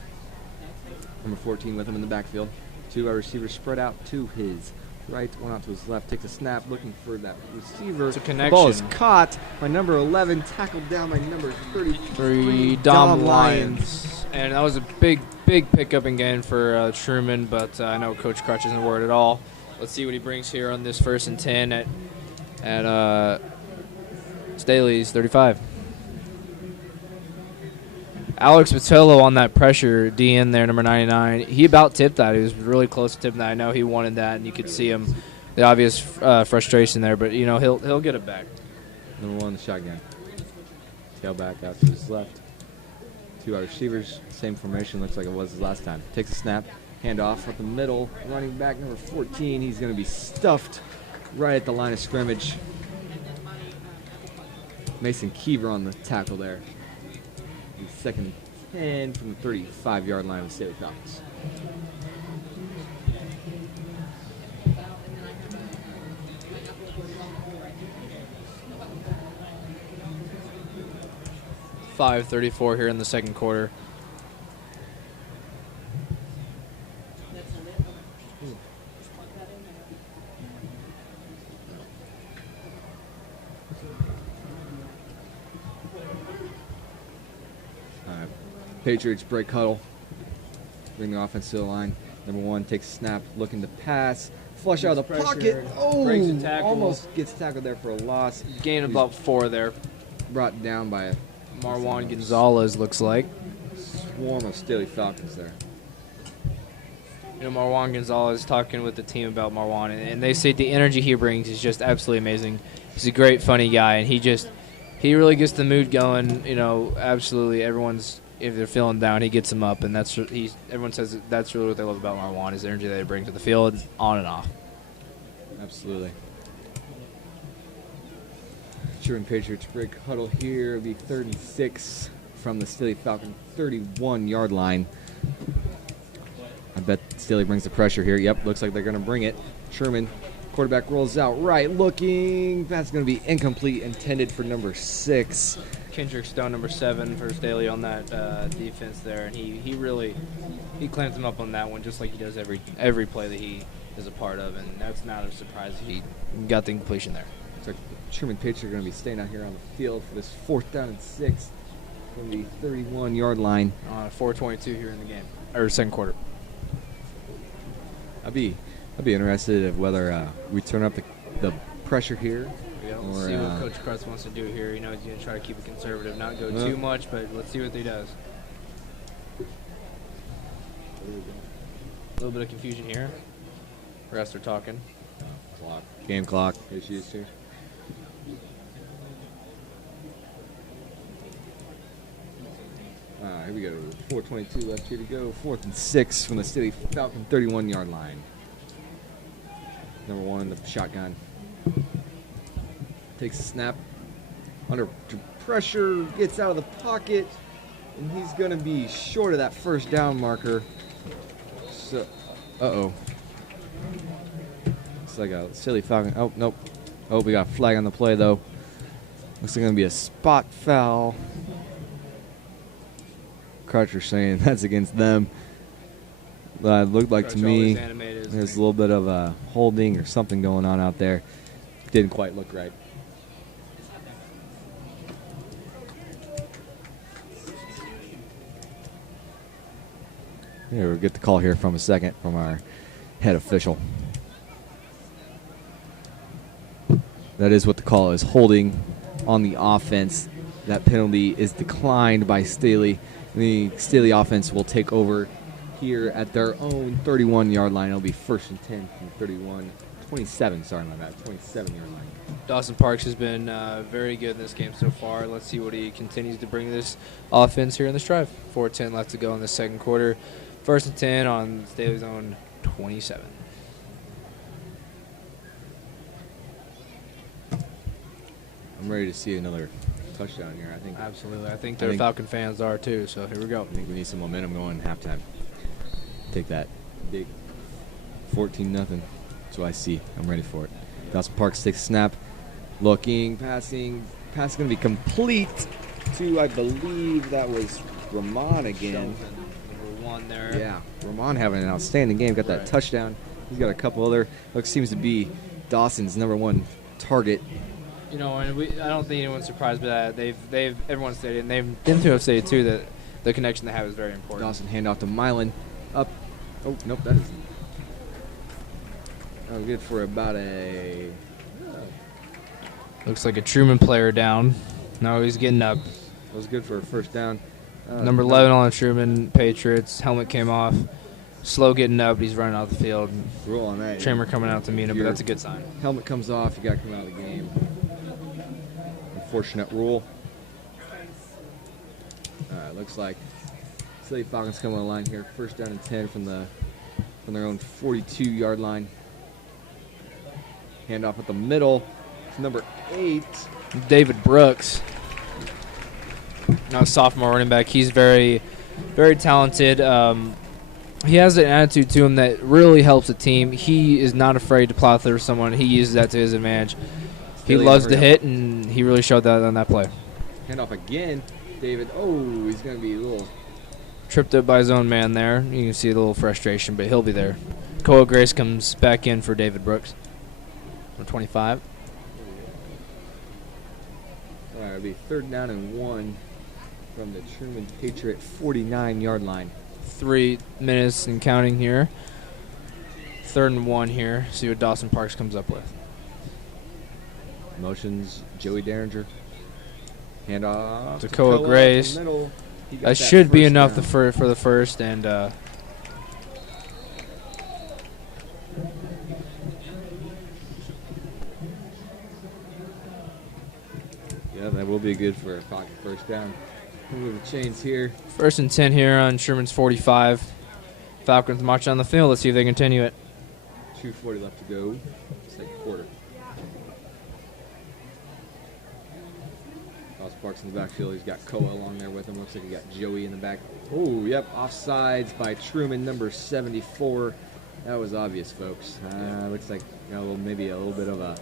Number 14 with him in the backfield. 2 wide receivers spread out to his right, 1 out to his left. Takes a snap, looking for that receiver. It's a connection. The ball is caught by number 11, tackled down by number 33, Dom Lyons. And that was a big pickup and gain for Truman, but I know Coach Crutch isn't worried at all. Let's see what he brings here on this 1st and 10 at Staley's 35. Alex Patillo on that pressure, DN there, number 99. He about tipped that. He was really close to tipping that. I know he wanted that, and you could see him, the obvious frustration there. But, you know, he'll get it back. Number 1 in the shotgun. Tailback out to his left. 2 wide receivers, same formation, looks like it was last time. Takes a snap, handoff up the middle. Running back number 14, he's going to be stuffed right at the line of scrimmage. Mason Kiever on the tackle there. The 2nd and 10 from the 35-yard line of the Staley Falcons. .5:34 here in the 2nd quarter. Patriots break huddle. Bring the offense to the line. Number 1 takes a snap, looking to pass. Flush out of the pocket. Oh, breaks a tackle. Almost gets tackled there for a loss. Gain about 4 there. Brought down by a Marwan Gonzalez looks like. swarm of Staley Falcons there. You know, Marwan Gonzalez talking with the team about Marwan, and they say the energy he brings is just absolutely amazing. He's a great, funny guy, and he really gets the mood going. You know, absolutely everyone's, if they're feeling down, he gets them up, and everyone says that's really what they love about Marwan, is the energy that he brings to the field, on and off. Absolutely. Truman Patriots break huddle here. It'll be 3rd and 6 from the Staley Falcon 31-yard line. I bet Staley brings the pressure here. Yep, looks like they're going to bring it. Truman, quarterback rolls out right, looking. That's going to be incomplete, intended for number 6. Kendrick Stone, number 7 for Staley on that defense there, and he clamped him up on that one just like he does every play that he is a part of, and that's not a surprise. He got the completion there. Looks like Truman Patriots are going to be staying out here on the field for this 4th down and 6 from the 31-yard line. 4:22 here in the game, or 2nd quarter. I'd be interested in whether we turn up the pressure here. Yeah, we'll see what Coach Krutz wants to do here. You know, he's going to try to keep it conservative, not go too much, but let's see what he does. A little bit of confusion here. Rest are talking. Game clock issues here. Here we go. 4:22 left here to go. 4th and 6 from the Staley Falcon 31-yard line. Number 1 in the shotgun. Takes a snap. Under pressure. Gets out of the pocket. And he's going to be short of that 1st down marker. So, uh-oh. It's like a Staley Falcon. Oh, nope. Oh, we got a flag on the play, though. Looks like going to be a spot foul. Crutcher saying that's against them. But it looked like to me there's a little bit of holding or something going on out there. Didn't quite look right. Yeah, we'll get the call here from a second from our head official. That is what the call is, holding on the offense. That penalty is declined by Staley. The Staley offense will take over here at their own 31-yard line. It'll be 1st and 10 from 27, sorry, my bad, 27-yard line. Dawson Parks has been very good in this game so far. Let's see what he continues to bring this offense here in this drive. 4:10 left to go in the 2nd quarter. 1st and 10 on Staley's own 27. I'm ready to see another touchdown here. Absolutely. I think the Falcon fans are too, so here we go. I think we need some momentum going in halftime. Take that big 14-0. That's what I see. I'm ready for it. Dawson Parks takes a snap. Looking, passing. Pass is going to be complete to, I believe that was Ramon again. Number 1 there. Yeah, Ramon having an outstanding game. Got that touchdown. He's got a couple other. Seems to be Dawson's number 1 target. You know, and I don't think anyone's surprised by that. Everyone stated, and they've been to have stated too, that the connection they have is very important. Dawson handoff to Milan. Up. Oh, nope, that isn't. Oh, good for about a. Looks like a Truman player down. No, he's getting up. That was good for a first down. Number 11 on the Truman Patriots. Helmet came off. Slow getting up. He's running out the field. Rule on that. Trimmer coming out to meet him, but that's a good sign. Helmet comes off. You got to come out of the game. Unfortunate rule. All right, looks like Staley Falcons come on the line here. First down and 10 from their own 42-yard line. Handoff at the middle. It's number 8. David Brooks. Now a sophomore running back. He's very, very talented. He has an attitude to him that really helps the team. He is not afraid to plow through someone. He uses that to his advantage. He loves to hit, and he really showed that on that play. Handoff again. David, he's going to be a little... Tripped up by his own man there. You can see a little frustration, but he'll be there. Cole Grace comes back in for David Brooks. Number 25. All right, it'll be 3rd down and 1 from the Truman Patriot 49-yard line. 3 minutes and counting here. 3rd and 1 here. See what Dawson Parks comes up with. Motions, Joey Derringer. Handoff to Cole Grace. That should be enough for the first, and yeah, that will be good for a pocket first down. We'll move the chains here. 1st and 10 here on Sherman's 45. Falcons march on the field. Let's see if they continue it. 2:40 left to go. Second quarter. Parks in the backfield. He's got Koa along there with him. Looks like he got Joey in the back. Oh, yep. Offsides by Truman, number 74. That was obvious, folks. Looks like maybe a little bit of a...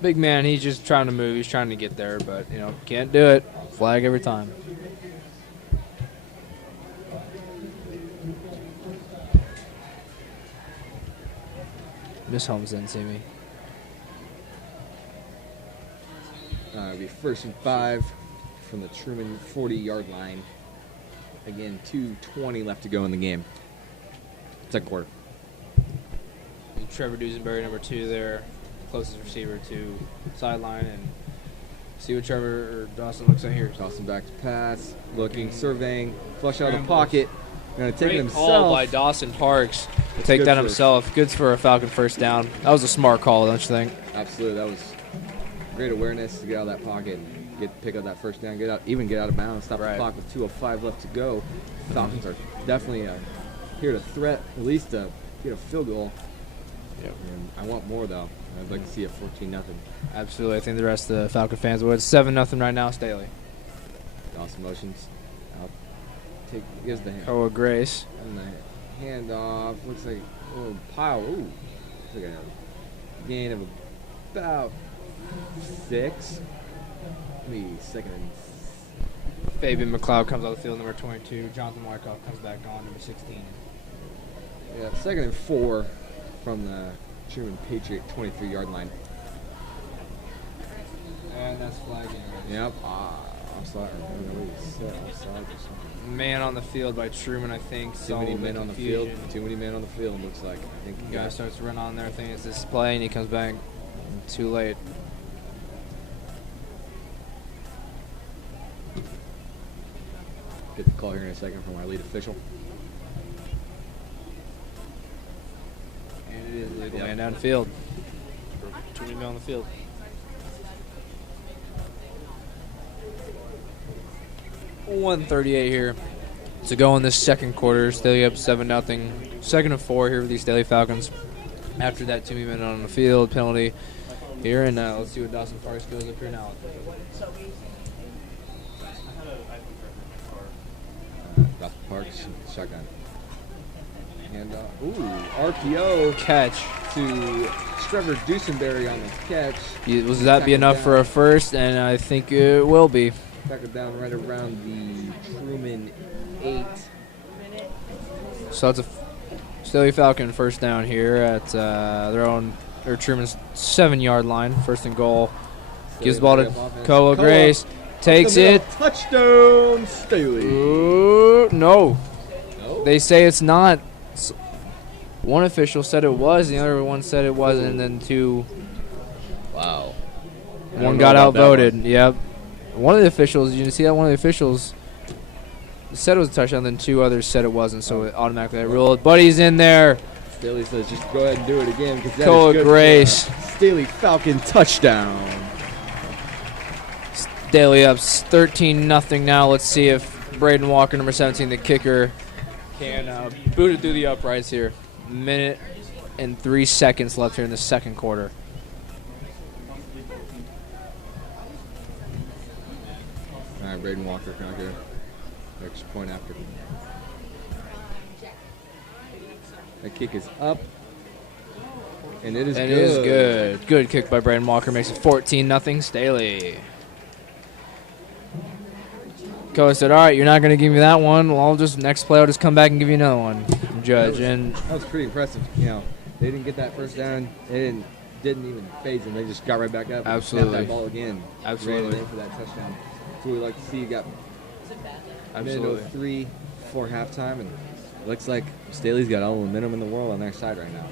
Big man, he's just trying to move. He's trying to get there, but, can't do it. Flag every time. Miss Holmes didn't see me. It'll be 1st and 5 from the Truman 40-yard line. Again, 2:20 left to go in the game. Second quarter. And Trevor Dusenberry, number 2 there, closest receiver to sideline, and see what Trevor or Dawson looks like here. Dawson back to pass, looking, surveying, flush out of the pocket. Going to take it Great himself. call by Dawson Parks to take that himself. Good for a Falcon first down. That was a smart call, don't you think? Absolutely, that was great awareness to get out of that pocket, pick up that first down, get out of bounds, stop the clock with 2:05 left to go. Falcons are definitely here to threat, at least to get a field goal. Yep. And I want more though. I'd like to see a 14-0. Absolutely. I think the rest of the Falcon fans would. 7-0 right now, Staley. Dawson motions. Gives the hand. Koa Grace. And the handoff. Looks like a little pile. Ooh. Looks like a gain of about 6. Maybe 2nd and... Fabian McLeod comes out of the field, number 22. Jonathan Wyckoff comes back on, number 16. Yeah, 2nd and 4 from the Truman Patriot 23-yard line. And that's flagging. Yep. Offside. Man on the field by Truman, I think. Too many men on the field. Too many men on the field, looks like. I think the guy starts to run on there, thinking it's this play, and he comes back too late. Get the call here in a second from our lead official. And it is legal man downfield. Too many men on the field. .138 here to go in this second quarter. Staley up 7-0. 2nd and 4 here for these Staley Falcons. After that 2 men on the field penalty, here, and let's see what Dawson Parks goes up here now. Dawson Parks, shotgun. And, RPO Catch. to Trevor Dusenberry on the catch. Was that be enough for a first? And I think it will be. Tackled down right around the Truman 8. So that's a Staley Falcon first down here at their own, or Truman's 7-yard line. First and goal. Gives the ball to Koa Grace. Takes it. Touchdown, Staley. Ooh, no. They say it's not. One official said it was, the other one said it wasn't, and then two. Wow. One got outvoted. Yep. One of the officials, you can see that one of the officials said it was a touchdown, then two others said it wasn't, so it automatically ruled. Buddy's in there. Staley says just go ahead and do it again because that Koa is good Grace. for a Staley Falcon touchdown. Staley up 13-0 now. Let's see if Braden Walker, number 17, the kicker, can boot it through the uprights here. Minute and 3 seconds left here in the second quarter. All right, Braden Walker can I get extra point after. That kick is up. And it is It good. is good. Good kick by Braden Walker. Makes it 14-0 Staley. Coach said, all right, you're not going to give me that one. Well, I'll just, next play, I'll just come back and give you another one, Judge. That was pretty impressive. You know, they didn't get that first down. They didn't even phase them. They just got right back up. Absolutely. And snapped that ball again. Absolutely. Ran it in for that touchdown. That's what we like to see. You got Absolutely. 3 before halftime, and it looks like Staley's got all the momentum in the world on their side right now.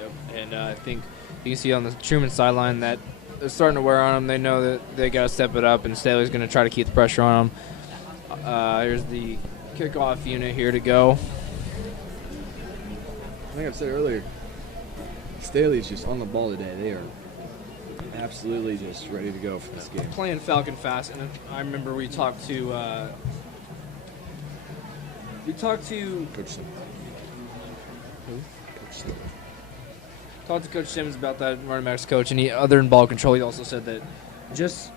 Yep. And I think you can see on the Truman sideline that they're starting to wear on them. They know that they got to step it up, and Staley's going to try to keep the pressure on them. Here's the kickoff unit here to go. I think I've said earlier, Staley's just on the ball today. They are absolutely just ready to go for this game. Playing Falcon fast, and I remember we talked to Coach Sim. talked to Coach Simmons about that running backs coach, and other than ball control, he also said that just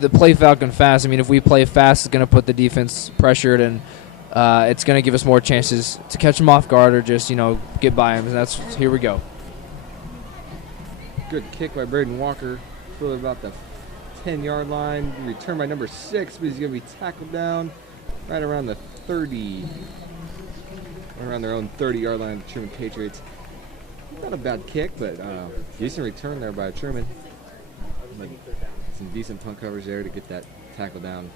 the play Falcon fast. I mean, if we play fast, it's going to put the defense pressured, and it's going to give us more chances to catch them off guard or just, get by them. And that's here we go. Good kick by Braden Walker. Probably about the 10-yard line. Returned by number 6, but he's going to be tackled down right around the 30. Around their own 30-yard line of the Truman Patriots. Not a bad kick, but decent return there by Truman. But some decent punt coverage there to get that tackle down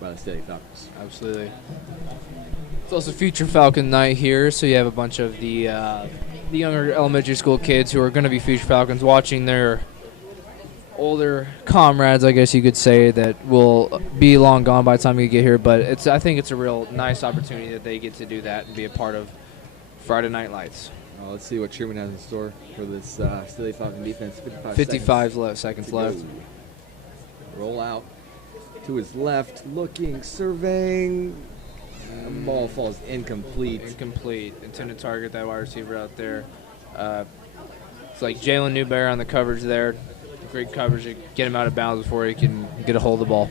by the Staley Falcons. Absolutely. It's also future Falcon night here, so you have a bunch of the younger elementary school kids who are going to be future Falcons watching their older comrades, I guess you could say, that will be long gone by the time you get here. But I think it's a real nice opportunity that they get to do that and be a part of Friday Night Lights. Well, let's see what Truman has in store for this Staley Falcon defense. 55 seconds left. Roll out to his left, looking, surveying. The ball falls incomplete. Incomplete. Intended target, that wide receiver out there. It's like Jalen Newberry on the coverage there. Great coverage to get him out of bounds before he can get a hold of the ball.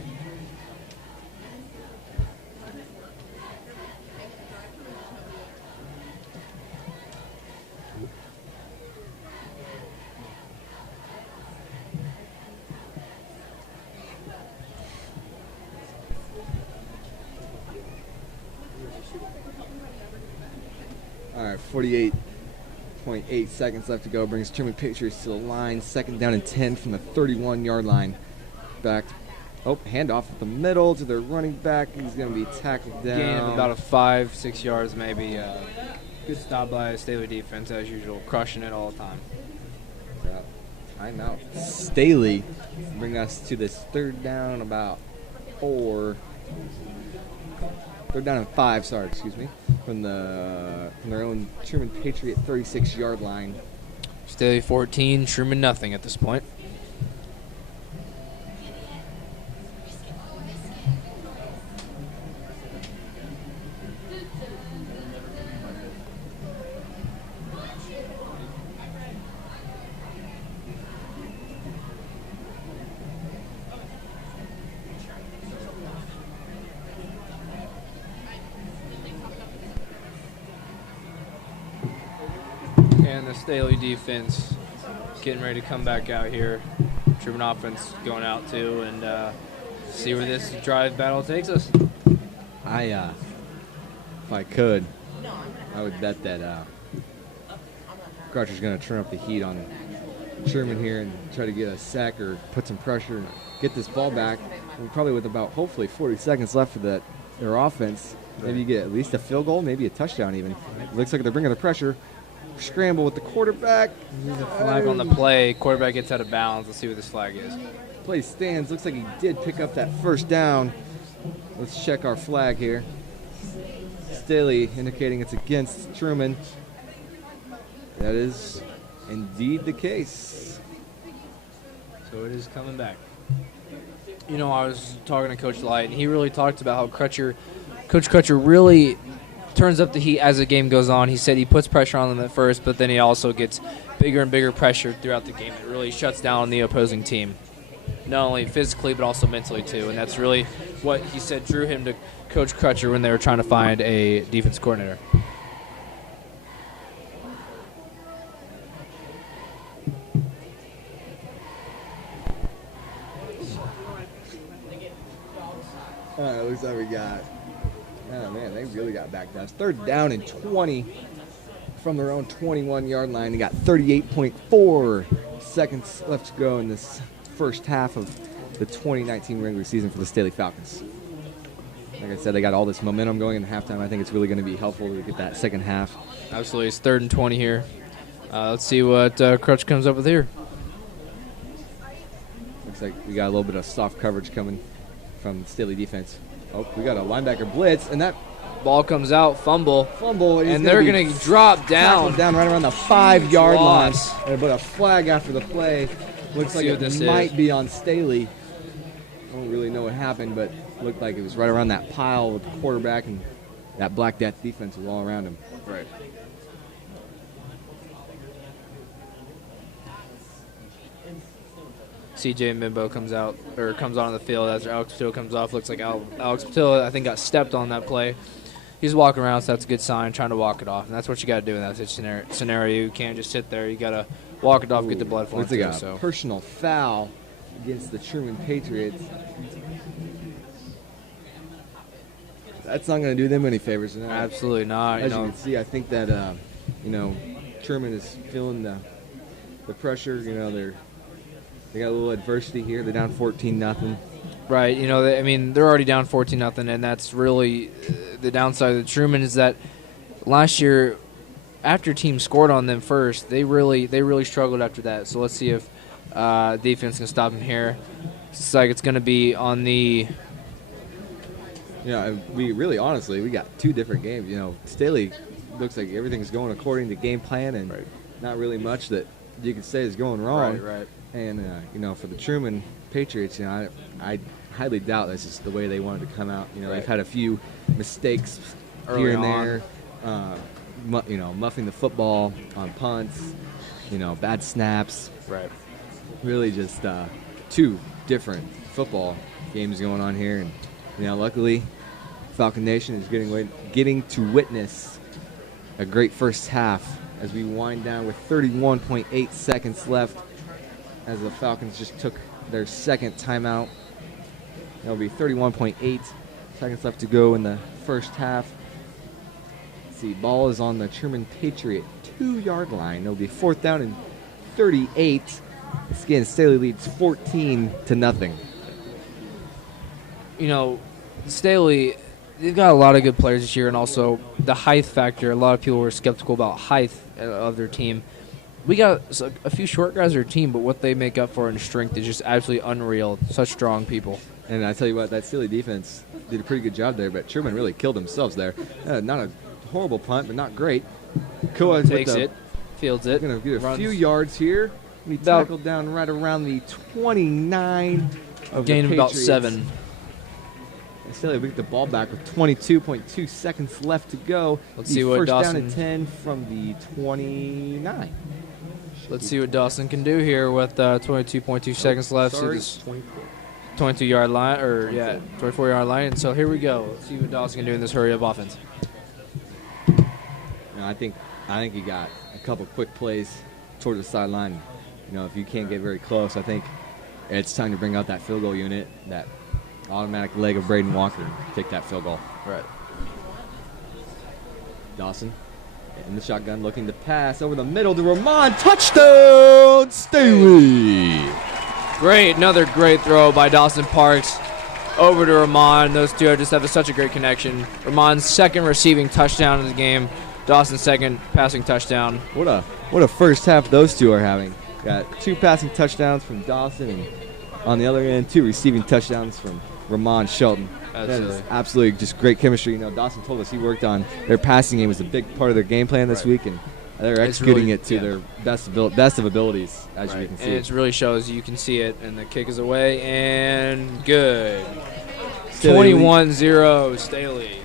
All right, 48.8 seconds left to go. Brings Truman Patriots to the line. Second down and 10 from the 31-yard line. Back. Handoff at the middle to their running back. He's going to be tackled down. Gain of about 5-6 yards maybe. Good stop by Staley defense as usual, crushing it all the time. Timeout. Staley bring us to this third down about 4. Third down and 5, from their own Truman Patriot 36-yard line. Staley 14, Truman nothing at this point. the Staley defense getting ready to come back out here. Truman offense going out too, and see where this drive battle takes us. If I could, I would bet that Crutcher's going to turn up the heat on Truman here and try to get a sack or put some pressure and get this ball back. And probably with about hopefully 40 seconds left for their offense. Maybe you get at least a field goal, maybe a touchdown even. Looks like they're bringing the pressure. Scramble with the quarterback. There's a flag on the play. Quarterback gets out of bounds. Let's see what this flag is. Play stands. Looks like he did pick up that first down. Let's check our flag here. Staley indicating it's against Truman. That is indeed the case. So it is coming back. You know, I was talking to Coach Light, and he really talked about how Coach Crutcher really turns up the heat as the game goes on. He said he puts pressure on them at first, but then he also gets bigger and bigger pressure throughout the game. It really shuts down the opposing team, not only physically but also mentally too. And that's really what he said drew him to Coach Crutcher when they were trying to find a defense coordinator. It looks like we got. Oh man, they really got back down. It's 3rd down and 20 from their own 21-yard line. They got 38.4 seconds left to go in this first half of the 2019 regular season for the Staley Falcons. Like I said, they got all this momentum going into halftime. I think it's really going to be helpful to get that second half. Absolutely. It's 3rd and 20 here. Let's see what Crutch comes up with here. Looks like we got a little bit of soft coverage coming from the Staley defense. Oh, we got a linebacker blitz, and that ball comes out, fumble, and they're going to drop down right around the 5-yard line. Loss. But a flag after the play. Looks like it might be on Staley. I don't really know what happened, but looked like it was right around that pile with the quarterback, and that Black Death defense was all around him. Right. CJ Mimbo comes on the field as Alex Patillo comes off. Looks like Alex Patillo, I think, got stepped on that play. He's walking around, so that's a good sign, trying to walk it off. And that's what you got to do in that scenario. You can't just sit there. You got to walk it off, get the blood flowing. Looks like a personal foul against the Truman Patriots. That's not going to do them any favors. Absolutely not. As you can see, I think that, Truman is feeling the pressure. They got a little adversity here. They're down 14-0. Right. They're already down 14-0, and that's really the downside of the Truman is that last year, after teams scored on them first, they really struggled after that. So let's see if defense can stop them here. It's like it's going to be on the. We got 2 different games. Staley looks like everything's going according to game plan, and not really much that you could say is going wrong. Right. And, for the Truman Patriots, I highly doubt this is the way they wanted to come out. They've had a few mistakes early here and on. there, muffing the football on punts, bad snaps. Right. Really just 2 different football games going on here. And, luckily, Falcon Nation is getting to witness a great first half as we wind down with 31.8 seconds left. As the Falcons just took their second timeout. There'll be 31.8 seconds left to go in the first half. Let's see, ball is on the Truman Patriot 2-yard line. It'll be 4th down and 38. Again, Staley leads 14-0. Staley, they've got a lot of good players this year, and also the height factor. A lot of people were skeptical about height of their team. We got a few short guys on our team, but what they make up for in strength is just absolutely unreal. Such strong people. And I tell you what, that Staley defense did a pretty good job there, but Truman really killed themselves there. Not a horrible punt, but not great. Koa takes it, fields it. Going to get a few yards here. We tackled down right around the 29 of gain the of about Patriots. 7. And Staley will get the ball back with 22.2 seconds left to go. Let's see what Dawson. Dawson. First down and 10 from the 29. Let's see what Dawson can do here with 22.2 seconds left. Sorry, This 22-yard line, 24-yard line. And so here we go. Let's see what Dawson can do in this hurry-up offense. I think you got a couple quick plays towards the sideline. If you can't get very close, I think it's time to bring out that field goal unit, that automatic leg of Braden Walker, take that field goal. Right. Dawson in the shotgun, looking to pass over the middle to Ramon. Touchdown, Staley! Great, another great throw by Dawson Parks over to Ramon. Those two just have such a great connection. Ramon's second receiving touchdown of the game. Dawson's second passing touchdown. What a first half those two are having. Got 2 passing touchdowns from Dawson, and on the other end, 2 receiving touchdowns from Ramon Shelton. Absolutely. That is absolutely just great chemistry. Dawson told us he worked on their passing game was a big part of their game plan this week, and they're executing it to their best of abilities, as you can see. And it really shows. You can see it, and the kick is away, and good. 21-0, Staley.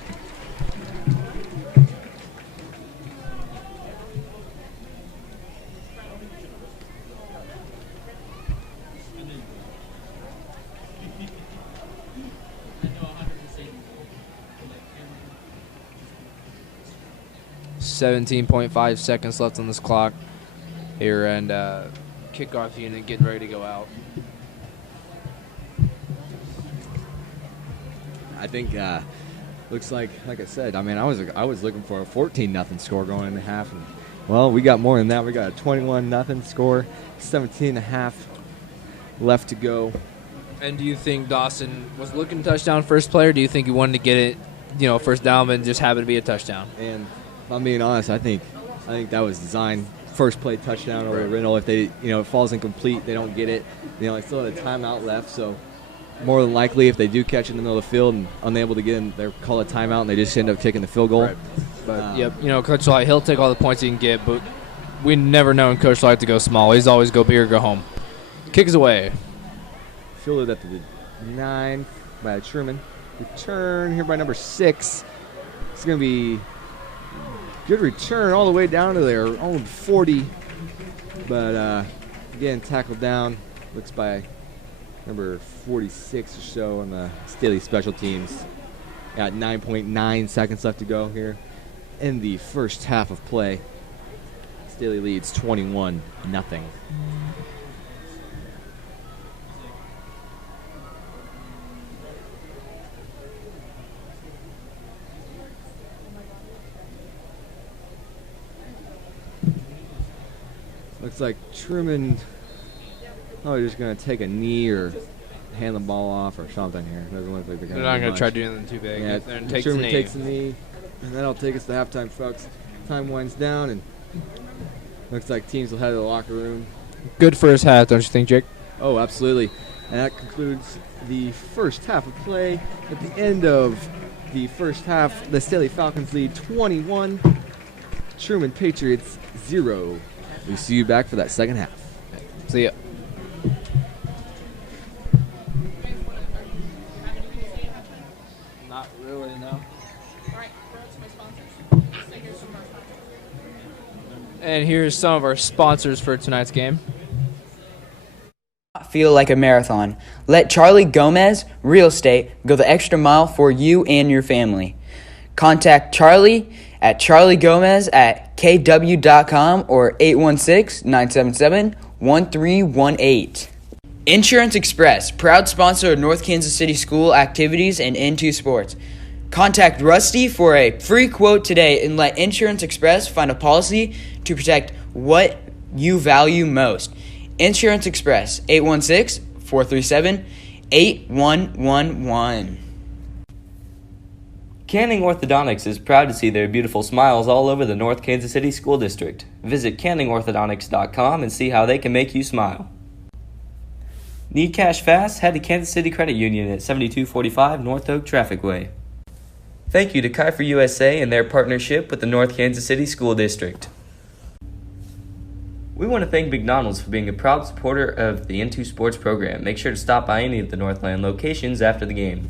.5 seconds left on this clock here, and kickoff unit getting ready to go out. I think looks like I said. I was looking for a 14-0 score going into half, and well, we got more than that. We got a 21-0 score, 17.5 left to go. And do you think Dawson was looking touchdown first play, or do you think he wanted to get it, first down and just happened to be a touchdown? And if I'm being honest, I think that was designed first play touchdown over Riddle. If they, it falls incomplete, they don't get it. They still have a timeout left, so more than likely, if they do catch it in the middle of the field and unable to get in, they call a timeout and they just end up taking the field goal. Right. But Coach Light, he'll take all the points he can get, but we never known Coach Light to go small. He's always go big or go home. Kick is away. Fielded at the 9 by Truman. Return here by number 6. It's going to be good return all the way down to their own 40. But, again, tackled down. Looks by number 46 or so on the Staley special teams. Got 9.9 seconds left to go here in the first half of play. Staley leads 21-0. Looks like Truman probably just going to take a knee or hand the ball off or something here. Doesn't look like they're not going to try doing anything too big. Yeah, Truman takes the knee, and that'll take us to halftime, folks. Time winds down, and looks like teams will head to the locker room. Good first half, don't you think, Jake? Oh, absolutely. And that concludes the first half of play. At the end of the first half, the Staley Falcons lead 21, Truman Patriots 0. We see you back for that second half. See ya. Not really, no. And here's some of our sponsors for tonight's game. Feel like a marathon. Let Charlie Gomez Real Estate go the extra mile for you and your family. Contact Charlie at charliegomez@kw.com or 816-977-1318. Insurance Express, proud sponsor of North Kansas City school activities and N2 sports. Contact Rusty for a free quote today and let Insurance Express find a policy to protect what you value most. Insurance Express, 816-437-8111. Canning Orthodontics is proud to see their beautiful smiles all over the North Kansas City School District. Visit canningorthodontics.com and see how they can make you smile. Need cash fast? Head to Kansas City Credit Union at 7245 North Oak Traffic Way. Thank you to Kaifer USA and their partnership with the North Kansas City School District. We want to thank McDonald's for being a proud supporter of the N2 Sports program. Make sure to stop by any of the Northland locations after the game.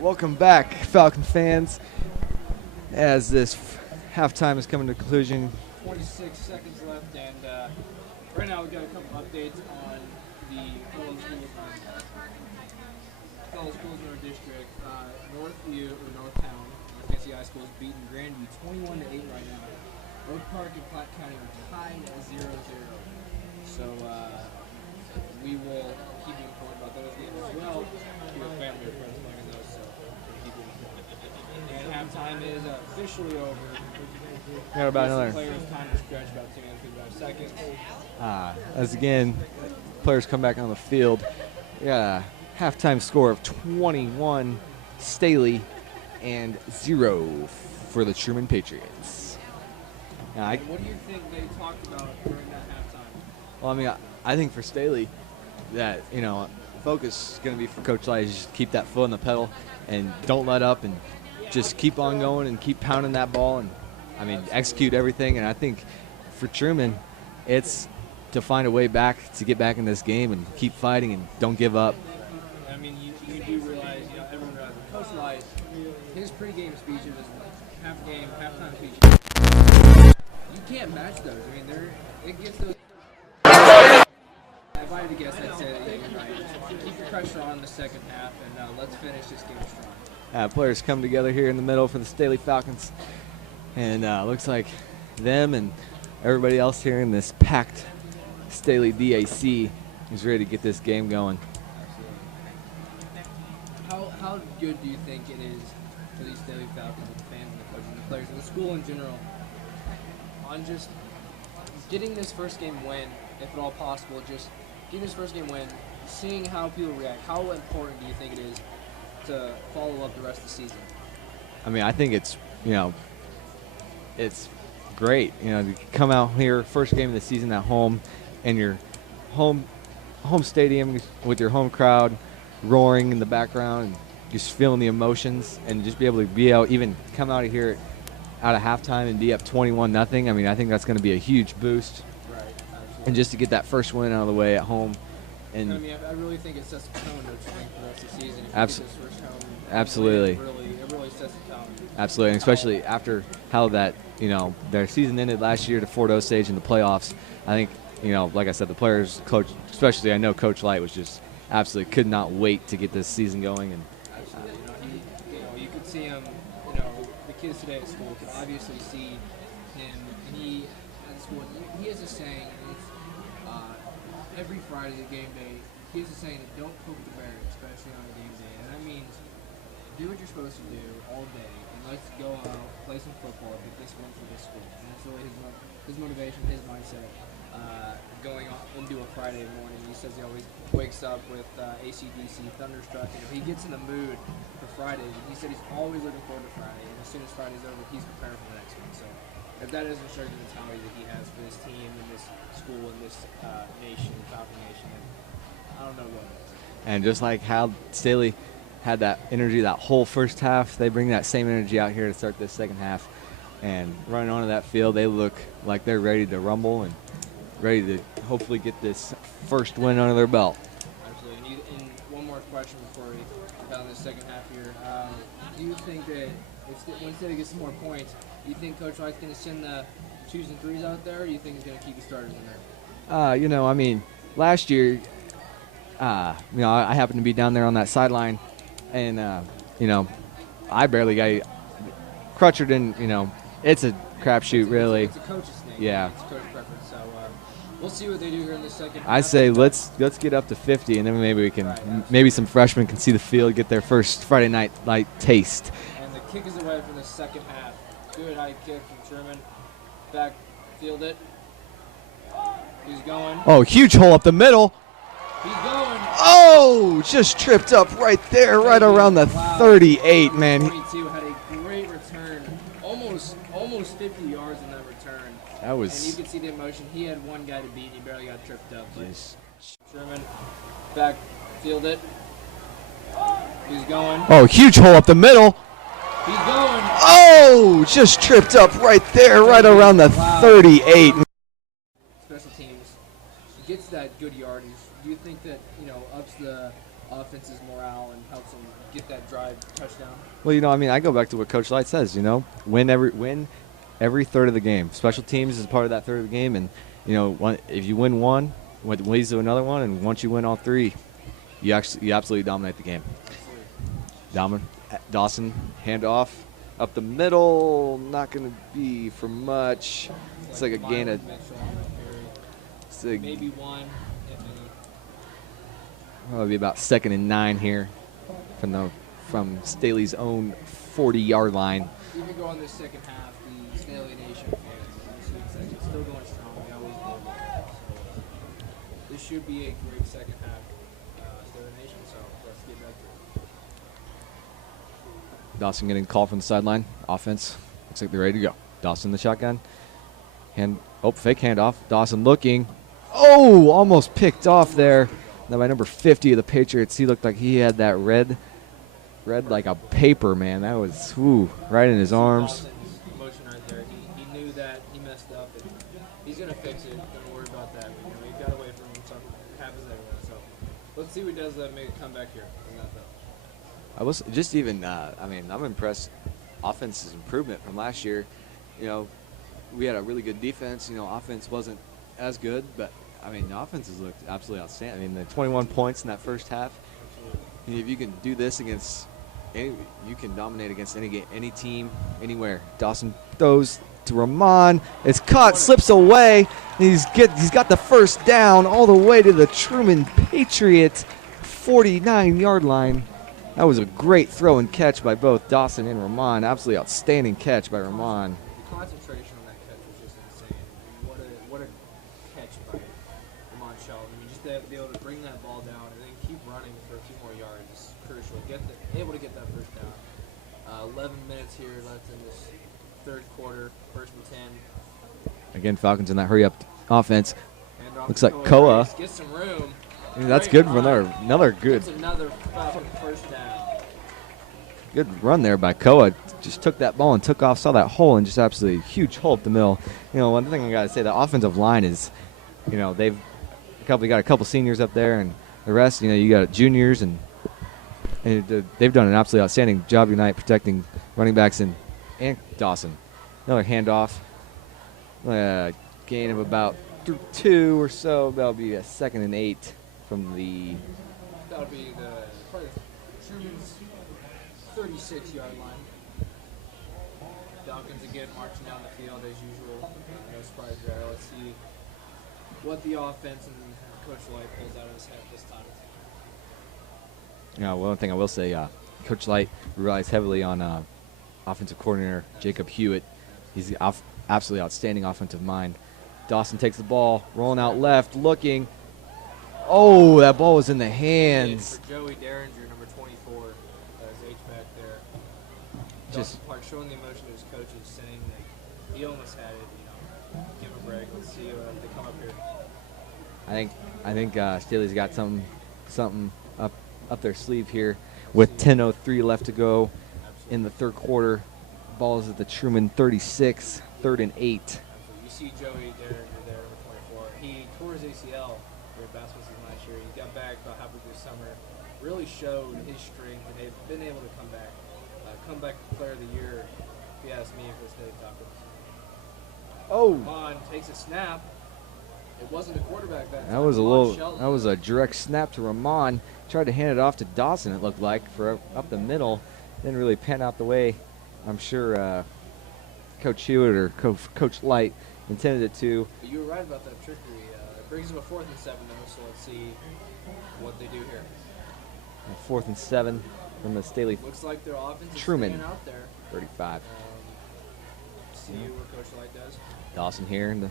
Welcome back, Falcon fans, as this halftime is coming to conclusion. 26 seconds left, and right now we've got a couple updates on the fellow schools in our district. Northview, or Northtown, Fancy High School is beating Grandview 21-8 right now. Oak Park and Platte County are tied at 0-0. So we will keep you informed about those games as well. We have family or friends playing in those, so keep you informed. And halftime is officially over. Got about another. Players time to stretch about 2 minutes, 55 seconds. As again, players come back on the field. Yeah, halftime score of 21 Staley and 0 for the Truman Patriots. What do you think they talked about during that halftime? Well, I mean, I think for Staley, that focus is going to be for Coach Light is just keep that foot on the pedal and don't let up and just keep on going and keep pounding that ball and execute everything. And I think for Truman, it's to find a way back to get back in this game and keep fighting and don't give up. I mean, you do realize, everyone realizes Coach Light, his pregame speeches, halftime speeches, you can't match those. I mean, it gets those. If I had to guess, I'd say that you're right. Keep the pressure on in the second half, and let's finish this game strong. Players come together here in the middle for the Staley Falcons, and looks like them and everybody else here in this packed Staley DAC is ready to get this game going. How good do you think it is for these Staley Falcons, and the fans and the coaches and the players and the school in general on just getting this first game win, if at all possible, just getting this first game win, seeing how people react? How important do you think it is to follow up the rest of the season? I mean, I think it's great, to come out here, first game of the season at home, and your home stadium with your home crowd roaring in the background and just feeling the emotions, and just be able to be out, even come out of here out of halftime and be up 21-0. I mean, I think that's going to be a huge boost. Right, absolutely. And just to get that first win out of the way at home. And I mean, I really think it sets the tone, don't you think, for the rest of the season? Absolutely. It really sets the tone. Absolutely, and especially after how that, their season ended last year to Fort Osage in the playoffs. I think, like I said, the players, coach, especially I know Coach Light was just absolutely could not wait to get this season going. And absolutely, you could see him. The kids today at school could obviously see him, and he at school. He has a saying, and it's every Friday at game day. He has a saying that don't poke the bear, especially on a game day, and that means do what you're supposed to do all day, and let's go out, play some football, get this win for this school. And that's really his motivation, his mindset. Going into a Friday morning, he says he always wakes up with AC/DC, Thunderstruck. He gets in the mood for Fridays. He said he's always looking forward to Friday, and as soon as Friday's over, he's preparing for the next one. So if that isn't showing the mentality that he has for this team and this school and this nation, Falcon Nation, I don't know what it is. And just like how Staley had that energy that whole first half, they bring that same energy out here to start this second half. And running onto that field, they look like they're ready to rumble and ready to hopefully get this first win under their belt. Absolutely. And one more question before we get on this second half here. Do you think that when Staley gets some more points, do you think Coach Light's going to send the 2s and 3s out there, or do you think he's going to keep the starters in there? Last year, I happened to be down there on that sideline, and, I barely got – Crutcher didn't, it's a crapshoot, really. It's a coach's thing. Yeah. It's coach preference. So we'll see what they do here in the second half. I say let's get up to 50, and then maybe we can maybe some freshmen can see the field, get their first Friday night light taste. And the kick is away from the second half. Good high kick from Truman. Back, field it. He's going. Oh, huge hole up the middle. He's going. Oh, just tripped up right there, right around the 38, man. 42 had a great return, almost 50 yards in that return. That was. And you could see the emotion. He had one guy to beat, and he barely got tripped up. But Truman, back, field it. He's going. Oh, huge hole up the middle. He's going. Oh, just tripped up right there, right around the 38. Special teams gets that good yardage. Do you think that ups the offense's morale and helps them get that drive touchdown? Well, I go back to what Coach Light says. Win every third of the game. Special teams is part of that third of the game, and if you win one, it leads to another one, and once you win all three, you absolutely dominate the game. Dawson, handoff up the middle, not going to be for much. It's like a gain of maybe one, if any. probably about 2nd and 9 here from Staley's own 40-yard line. Even go on this second half, the Staley Nation fans it's still going strong. We always do. So this should be a great second half, Staley Nation. So let's get back to it. Dawson getting called from the sideline. Offense looks like they're ready to go. Dawson the shotgun. Fake handoff. Dawson looking. Oh, almost picked off there. Now by number 50 of the Patriots, he looked like he had that red like a paper, man. That was right in his arms. Motion right there. He knew that he messed up, and he's gonna fix it. Don't worry about that. He got away from him. Something happens everywhere. So let's see what he does to make a comeback here. I was just even. I'm impressed. Offense's improvement from last year. We had a really good defense. Offense wasn't as good, but the offense has looked absolutely outstanding. The 21 points in that first half. If you can do this against you can dominate against any team, anywhere. Dawson throws to Rahman. It's caught, slips away. He's got the first down all the way to the Truman Patriots 49-yard line. That was a great throw and catch by both Dawson and Rahman. Absolutely outstanding catch by Rahman. The concentration on that catch was just insane. What a catch by Rahman Shelton. Just to be able to bring that ball down and then keep running for a few more yards is crucial. Able to get that first down. 11 minutes here left in this third quarter, 1st and 10. Again, Falcons in that hurry-up offense. Looks like Koa. Koa. Get some room. That's good for another good. That's another Falcon first down. Good run there by Koa. Just took that ball and took off, saw that hole, and just absolutely huge hole up the middle. One thing I got to say, the offensive line is, they've got a couple seniors up there, and the rest, you got juniors, and they've done an absolutely outstanding job tonight protecting running backs and Dawson. Another handoff. Gain of about 2 or so. That'll be a 2nd and 8 from the. That'll be probably Truman's 36-yard line. Dawkins again marching down the field as usual. No surprise there. Let's see what the offense and Coach Light pulls out of his head this time. One thing I will say, Coach Light relies heavily on offensive coordinator Jacob Hewitt. He's absolutely outstanding offensive mind. Dawson takes the ball, rolling out left, looking. Oh, that ball was in the hands. For Joey Derringer, number 24, his H-back there. Dawson Park showing the emotion to his coaches, saying that he almost had it. Give him a break. Let's see if they come up here. I think Staley's got something up their sleeve here with 10:03 left to go in the third quarter. Ball is at the Truman 36, 3rd and 8. You see Joey Derringer there, number 24. He tore his ACL during basketball season last year. He got back about halfway through the summer. Really showed his strength, and they've been able to come back. Comeback player of the year, if you ask me, for the State Falcons. Oh. Vaughn takes a snap. It wasn't a quarterback that time. That was a direct snap to Rahman. Tried to hand it off to Dawson, it looked like, for up the middle. Didn't really pan out the way I'm sure Coach Hewitt or Coach Light intended it to. But you were right about that trickery. It brings them a 4th and 7, though, so let's see what they do here. 4th and 7 from the Staley. Looks like their offense is Truman, staying out there. 35. See what Coach Light does. Dawson here. And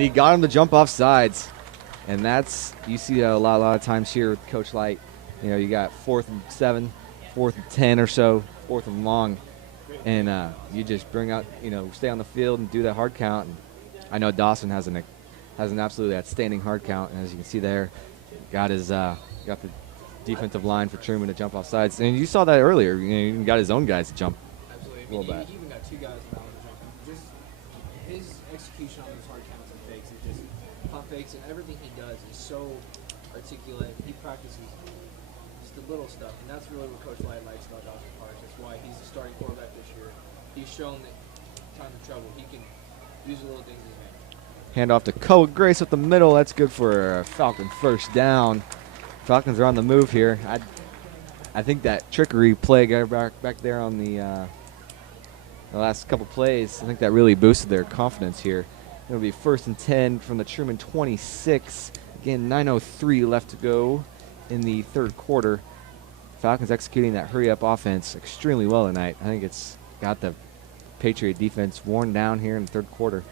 he got him to jump off sides. And that's, you see a lot of times here with Coach Light. You got 4th and 7, 4th and 10 or so, 4th and long. And you just bring out, stay on the field and do that hard count. And I know Dawson has an absolutely outstanding hard count. And as you can see there, got the defensive line for Truman to jump off sides. And you saw that earlier. He got his own guys to jump little bit. He even got 2 guys in the jump. Just his execution on those hard counts and fakes, and just pump fakes, and everything he does is so articulate. He practices just the little stuff, and that's really what Coach Light likes about Dawson Parks. That's why he's the starting quarterback this year. He's shown that times of trouble, he can use the little things in his hand. Hand off to Coa Grace with the middle. That's good for a Falcon first down. Falcons are on the move here. I think that trickery play back there on the last couple plays, I think that really boosted their confidence here. It'll be 1st and 10 from the Truman 26. Again, 9:03 left to go in the third quarter. Falcons executing that hurry-up offense extremely well tonight. I think it's got the Patriot defense worn down here in the third quarter.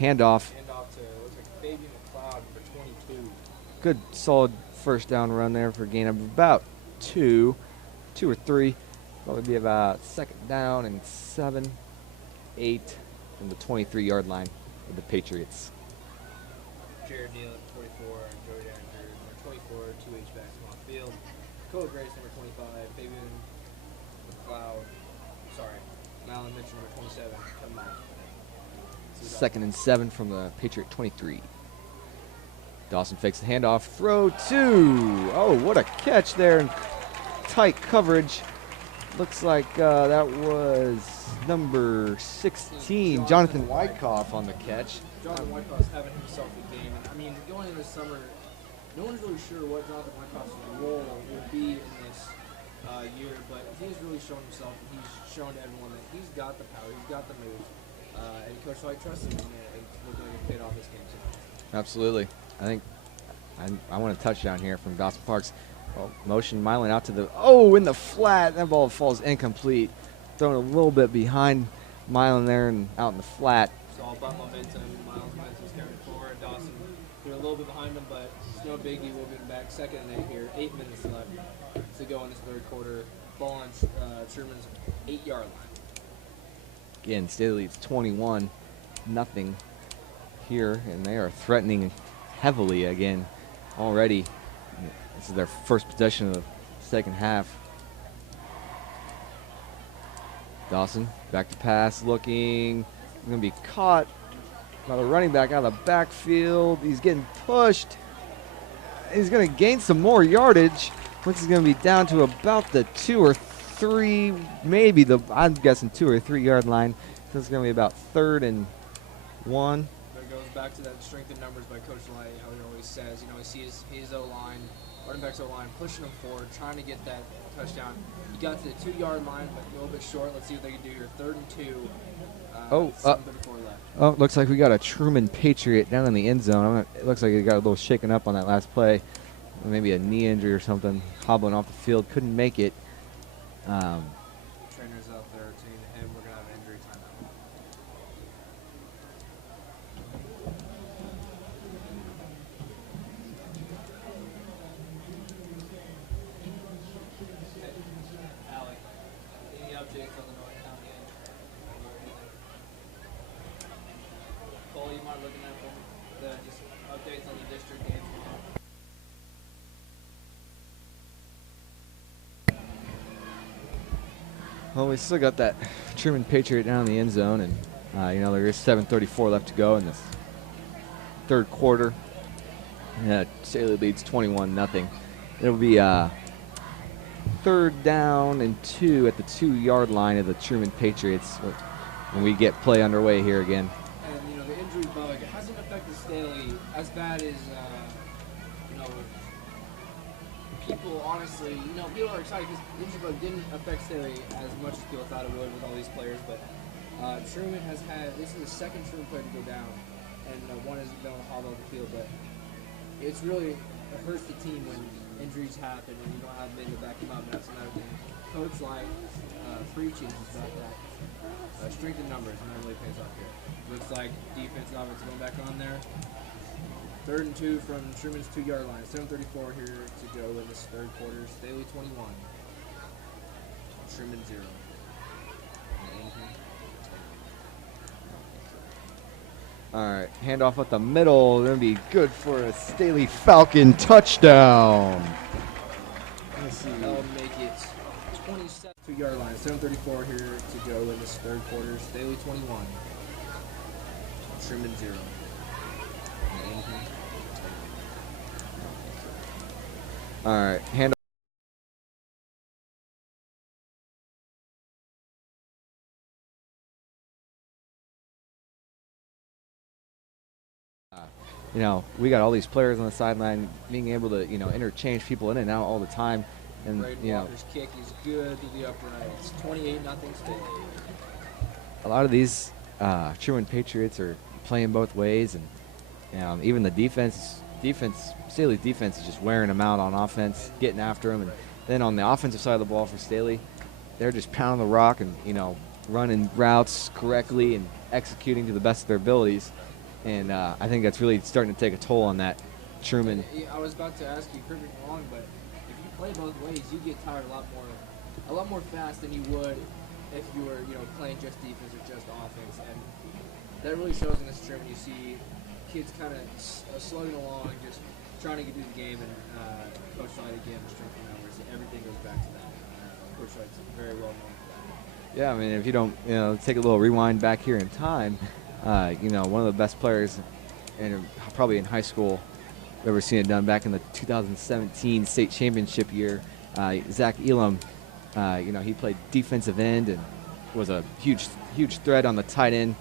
Handoff. Handoff to, looks like Fabian McLeod for 22. Good, solid first down run there for a gain of about 2 or 3. Probably be about 2nd down and 7, 8 from the 23-yard line of the Patriots. Jared Neal at 44, and Joey Derringer, number 24, 2 H-backs on the field. Cole Grace, number 25, Fabian McLeod, Malin Mitchell, number 27, come on. 2nd and 7 from the Patriot 23. Dawson fakes the handoff, throw to, oh, what a catch there, and tight coverage. Looks like that was number 16, Jonathan Wyckoff on the catch. Jonathan Wyckoff's having himself a game. And I mean, going into the summer, no one's really sure what Jonathan Wyckoff's role will be in this year, but he's really shown himself, and he's shown to everyone that he's got the power, he's got the moves, and Coach White trusts him, and we're going to paid off this game tonight. Absolutely. I think I want a touchdown here from Dawson Parks. Oh, motion Milan out to the, in the flat. That ball falls incomplete. Thrown a little bit behind Milan there and out in the flat. It's all about momentum. Miles momentum's carrying forward. Dawson threw a little bit behind him, but it's no biggie. We'll get him back. 2nd and 8 here. 8 minutes left to go in this third quarter. Ball on Truman's 8-yard line. Again, Staley leads 21-0 here, and they are threatening heavily again already. This is their first possession of the second half. Dawson back to pass, looking, going to be caught by the running back out of the backfield. He's getting pushed. He's going to gain some more yardage. Looks is going to be down to about the 2 or 3, maybe I'm guessing 2 or 3 yard line. So it's going to be about 3rd and 1. But it goes back to that strength in numbers by Coach Light, how he always says, he sees his O-line, running back's O-line, pushing him forward, trying to get that touchdown. He got to the 2-yard line, but a little bit short. Let's see what they can do here. 3rd and 2. 7:34 left. Oh, looks like we got a Truman Patriot down in the end zone. It looks like he got a little shaken up on that last play. Maybe a knee injury or something, hobbling off the field. Couldn't make it. Trainer's out there saying to him, we're going to have an injury timeout. Alec, any updates on the North County end? Cole, you mind looking at the just updates on the district games? Well, we still got that Truman Patriot down in the end zone, and there is 7:34 left to go in this third quarter. Staley leads 21-0. It'll be 3rd down and 2 at the 2-yard line of the Truman Patriots when we get play underway here again. And the injury bug hasn't affected Staley as bad as people honestly, people are excited because the injury bug didn't affect Staley as much as people thought it would with all these players. But Truman has had, this is the 2nd Truman player to go down, and one has been on the hobble of the field. But it hurts the team when injuries happen and you don't have men to back them up. And that's another thing. Coach Light preaches about that. Strength in numbers, and that really pays off here. Looks like defense and offense going back on there. 3rd and 2 from Truman's 2-yard line. 7:34 here to go in this third quarter. Staley 21. Truman 0. All right, handoff up the middle. Going to be good for a Staley Falcon touchdown. Let's see. That'll make it 27 2-yard line. 7:34 here to go in this third quarter. Staley 21. Truman 0. All right, hand. You know, we got all these players on the sideline being able to, you know, interchange people in and out all the time. And, Braden you know, Walker's kick is good to the upright. It's 28-0 Staley. a lot of these Truman Patriots are playing both ways. And even the defense, Staley's defense is just wearing them out on offense, getting after them. And then on the offensive side of the ball for Staley, they're just pounding the rock and, you know, running routes correctly and executing to the best of their abilities. And I think that's really starting to take a toll on that Truman. I was about to ask you, correct me if I'm wrong, but if you play both ways, you get tired a lot more fast than you would if you were, you know, playing just defense or just offense. And that really shows in this Truman. You see kids kind of slugging along, just trying to get through the game, and Coach Light again, strength and numbers. Everything goes back to that. Coach Light's very well known for that. Yeah, I mean, if you don't, you know, take a little rewind back here in time, you know, one of the best players, probably in high school, I've ever seen it done back in the 2017 state championship year. Zach Elam, you know, he played defensive end and was a huge threat on the tight end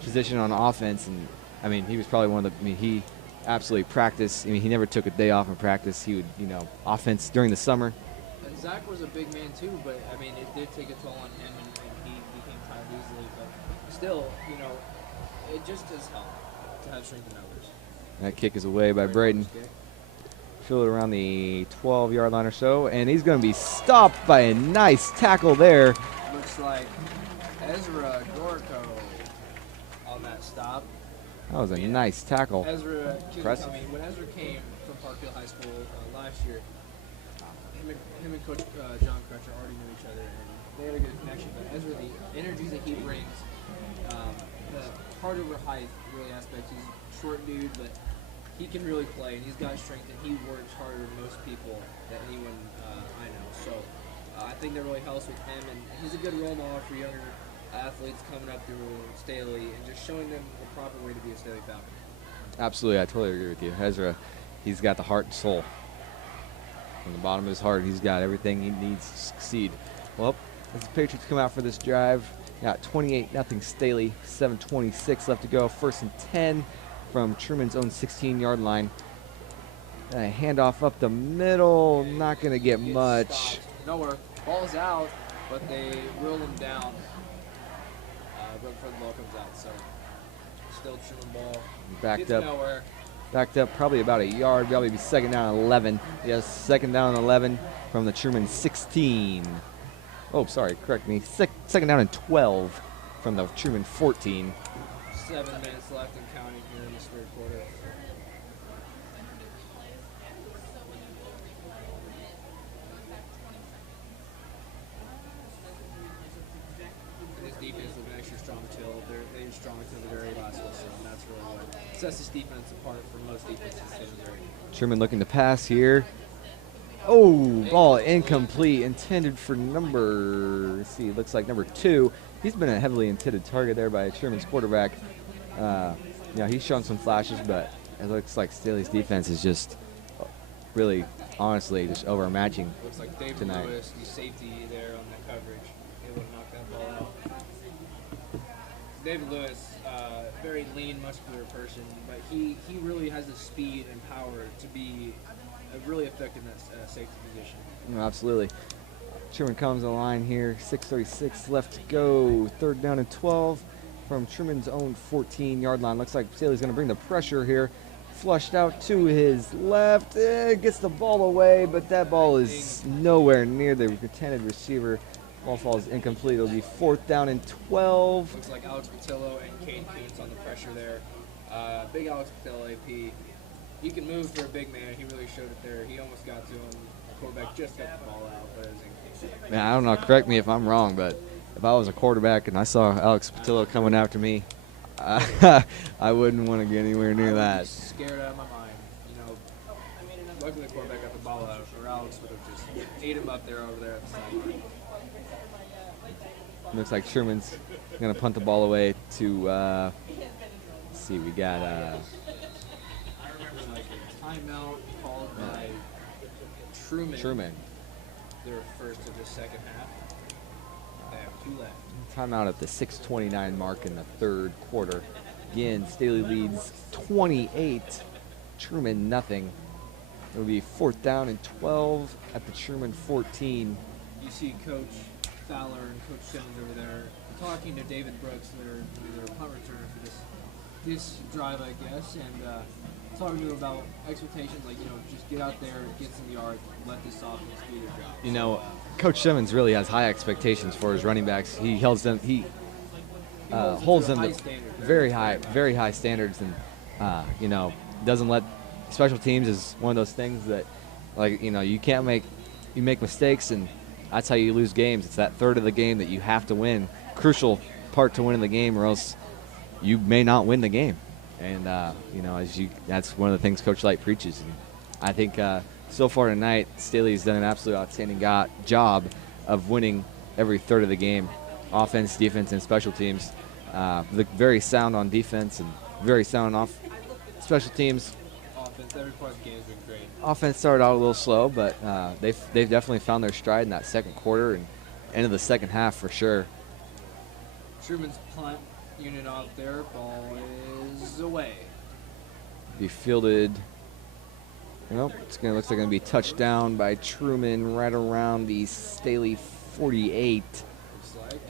position on offense. And I mean, he was probably one of the. I mean, he absolutely practiced. I mean, he never took a day off in practice. He would, you know, offense during the summer. And Zach was a big man too, but I mean, it did take a toll on him, and he became tired easily. But still, you know, it just does help to have strength in numbers. That kick is away by Braden. Field it around the 12-yard line or so, and he's going to be stopped by a nice tackle there. Looks like Ezra Gorko on that stop. That was a nice tackle. Ezra, Impressive. tell me, when Ezra came from Parkville High School last year, him and Coach John Crutcher already knew each other, and they had a good connection. But Ezra, the energy that he brings, the heart over height really aspect. He's a short dude, but he can really play, and he's got strength, and he works harder than most people that anyone I know. So I think that really helps with him, and he's a good role model for younger athletes coming up through Staley and just showing them the proper way to be a Staley Falcon. Absolutely, I totally agree with you. Ezra, he's got the heart and soul. From the bottom of his heart, he's got everything he needs to succeed. Well, as the Patriots come out for this drive, got 28-0 Staley, 7:26 left to go. 1st and 10 from Truman's own 16-yard line. A handoff up the middle, not going to get much. Stopped. Nowhere. Ball's out, but they reel him down right before the ball comes out. So still Truman ball. Backed Gets up. nowhere. Backed up probably about a yard, probably be 2nd down and 11. Yes, 2nd down and 11 from the Truman 16. Oh, sorry, correct me. 2nd down and 12 from the Truman 14. 7 minutes left and counting here in this third quarter. And this defense is an extra strong till. They're strong to the very last whistle, and that's really what sets this defense apart from most defenses in Missouri. Truman looking to pass here. Oh, ball incomplete, intended for number, let's see, looks like number 2. He's been a heavily intended target there by Truman's quarterback. Yeah, he's shown some flashes, but it looks like Staley's defense is just really, honestly, just overmatching Looks like David tonight. Lewis, the safety there on that coverage, able to knock that ball out. David Lewis, very lean, muscular person, but he really has the speed and power to be really effective in that safety position. Absolutely. Truman comes on the line here, 6:36 left to go. 3rd down and 12 from Truman's own 14-yard line. Looks like Staley's going to bring the pressure here. Flushed out to his left. Gets the ball away, but that ball is nowhere near the intended receiver. Ball falls incomplete. It'll be 4th down and 12. Looks like Alex Patillo and Cade Kuntz on the pressure there. Big Alex Patillo, AP. He can move for a big man. He really showed it there. He almost got to him. The quarterback just got the ball out, but it was incomplete. Man, I don't know. Correct me if I'm wrong, but if I was a quarterback and I saw Alex Patillo coming after me, I wouldn't want to get anywhere near I would that. be scared out of my mind. You know, luckily the quarterback got the ball out, or Alex would have just ate him up there over there at the sideline. Looks like Sherman's going to punt the ball away to, let's see, we got I remember like a timeout called by Truman. Their first of the second half. They have 2 left. Timeout at the 6:29 mark in the third quarter. Again, Staley leads 28. Truman nothing. It'll be 4th down and 12 at the Truman 14. You see Coach Fowler and Coach Simmons over there talking to David Brooks, their punt returner for this drive, I guess, and talking to him about expectations, like, just get out there, get some yards, let this offense do their job. Coach Simmons really has high expectations for his running backs. He holds them. He holds them to very high standards, and doesn't let special teams is one of those things that, you make mistakes, and that's how you lose games. It's that third of the game that you have to win. Crucial part to winning the game, or else you may not win the game. And that's one of the things Coach Light preaches. And I think so far tonight, Staley's done an absolute outstanding job of winning every third of the game, offense, defense, and special teams. Look very sound on defense and very sound off special teams. Offense, every part of the game has been great. Offense started out a little slow, but they've definitely found their stride in that second quarter and end of the second half for sure. Truman's punt unit out there, ball is away. Be fielded. Looks like it's going to be touchdown by Truman right around the Staley 48. Looks like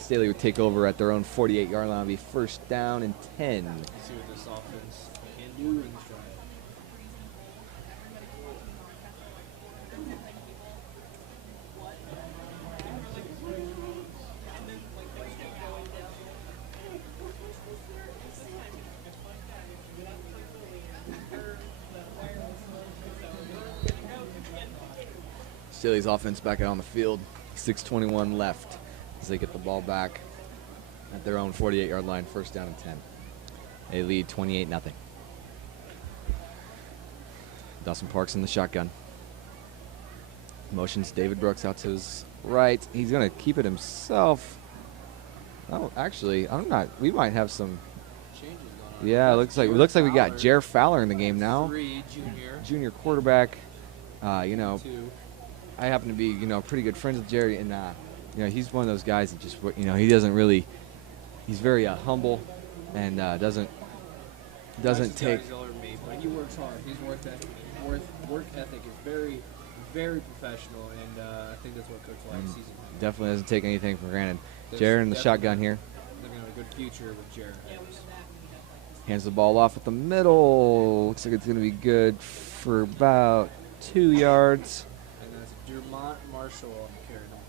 Staley would take over at their own 48-yard line. It'll be 1st down and 10. let's see what this offense can do in this drive. Staley's offense back out on the field. 6:21 left as they get the ball back at their own 48-yard line, 1st down and 10. They lead 28-0. Dawson Parks in the shotgun. Motions David Brooks out to his right. He's going to keep it himself. Oh, actually, I'm not. We might have some. Changes going on. Yeah, looks like we got Jer Fowler in the game now. 3, Junior quarterback. Two. I happen to be, pretty good friends with Jerry, and he's one of those guys that just, he doesn't really. He's very humble, and doesn't take. But he works hard. His work ethic is very, very professional, and I think that's what Coach Light sees in him. Definitely doesn't take anything for granted. There's Jared in the definitely shotgun here. Looking at a good future with Jared. Hands the ball off at the middle. Looks like it's going to be good for about 2 yards. And that's Dermont Marshall on carry number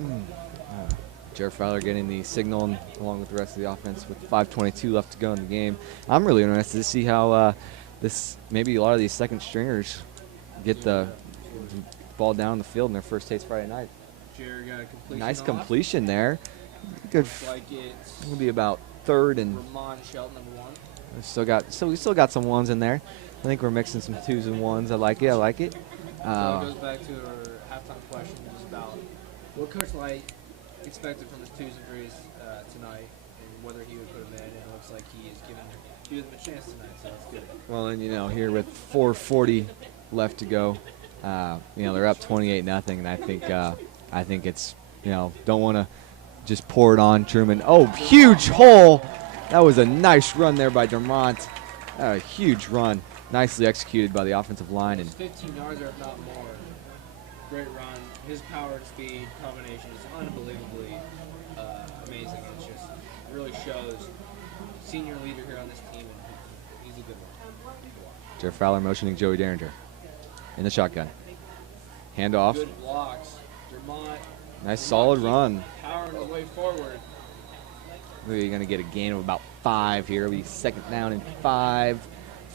5. Jared Fowler getting the signal along with the rest of the offense with 5:22 left to go in the game. I'm really interested to see how maybe a lot of these second stringers get the ball down the field in their first taste Friday night. Jared got a completion. Nice off. completion there. Good. Looks like it's Gonna be about 3rd and. Ramon Shelton, number 1. We still got some ones in there. I think we're mixing some 2s and 1s. I like it. So it goes back to our halftime question, just about what Coach Light expected from his 2s and 3s tonight, and whether he would put them in. And it looks like he is giving them a chance tonight, so that's good. Well, and here with 4:40 left to go, they're up 28-0, and I think it's don't want to just pour it on Truman. Oh, huge hole! That was a nice run there by Dermont. A huge run, nicely executed by the offensive line. And 15 yards, or if not more. Great run. His power and speed combination is unbelievably amazing. It really shows senior leader here on this team, and he's a good one. Jeff Fowler motioning Joey Derringer in the shotgun. Handoff. Good blocks. Dermont. Nice solid run. Powering the way forward. We're going to get a gain of about 5 here. It'll be 2nd down and 5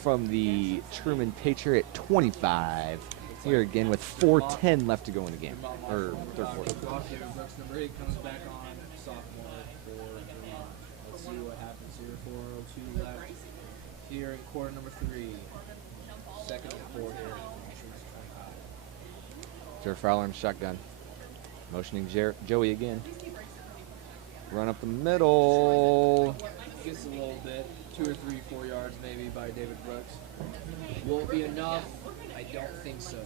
from the Truman Patriot 25. Here again with 4:10 left to go in the game. Or third quarter. Brooks number 8 comes back on, sophomore for Vermont. Let's see what happens. quarter number 3. Second and 4 here. Jared Fowler in shotgun. Motioning Joey again. Run up the middle. Gets a little bit. 2 or 3, 4 yards maybe by David Brooks. Will it be enough? I don't think so.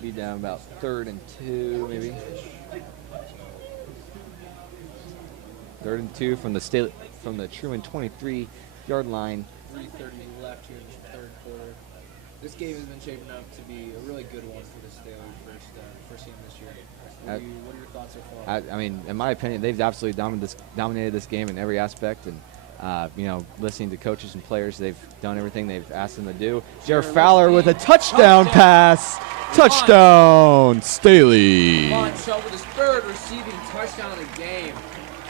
Be down about 3rd and 2 maybe. 3rd and 2 from the Truman 23-yard line. 3:30 left here in the 3rd quarter. This game has been shaping up to be a really good one for the Staley first team this year. What are your thoughts so far? I mean, in my opinion, they've absolutely dominated this game in every aspect. And, listening to coaches and players, they've done everything they've asked them to do. Jared Fowler with a touchdown pass. Touchdown, Staley. Vaughn Schultz with his 3rd receiving touchdown of the game.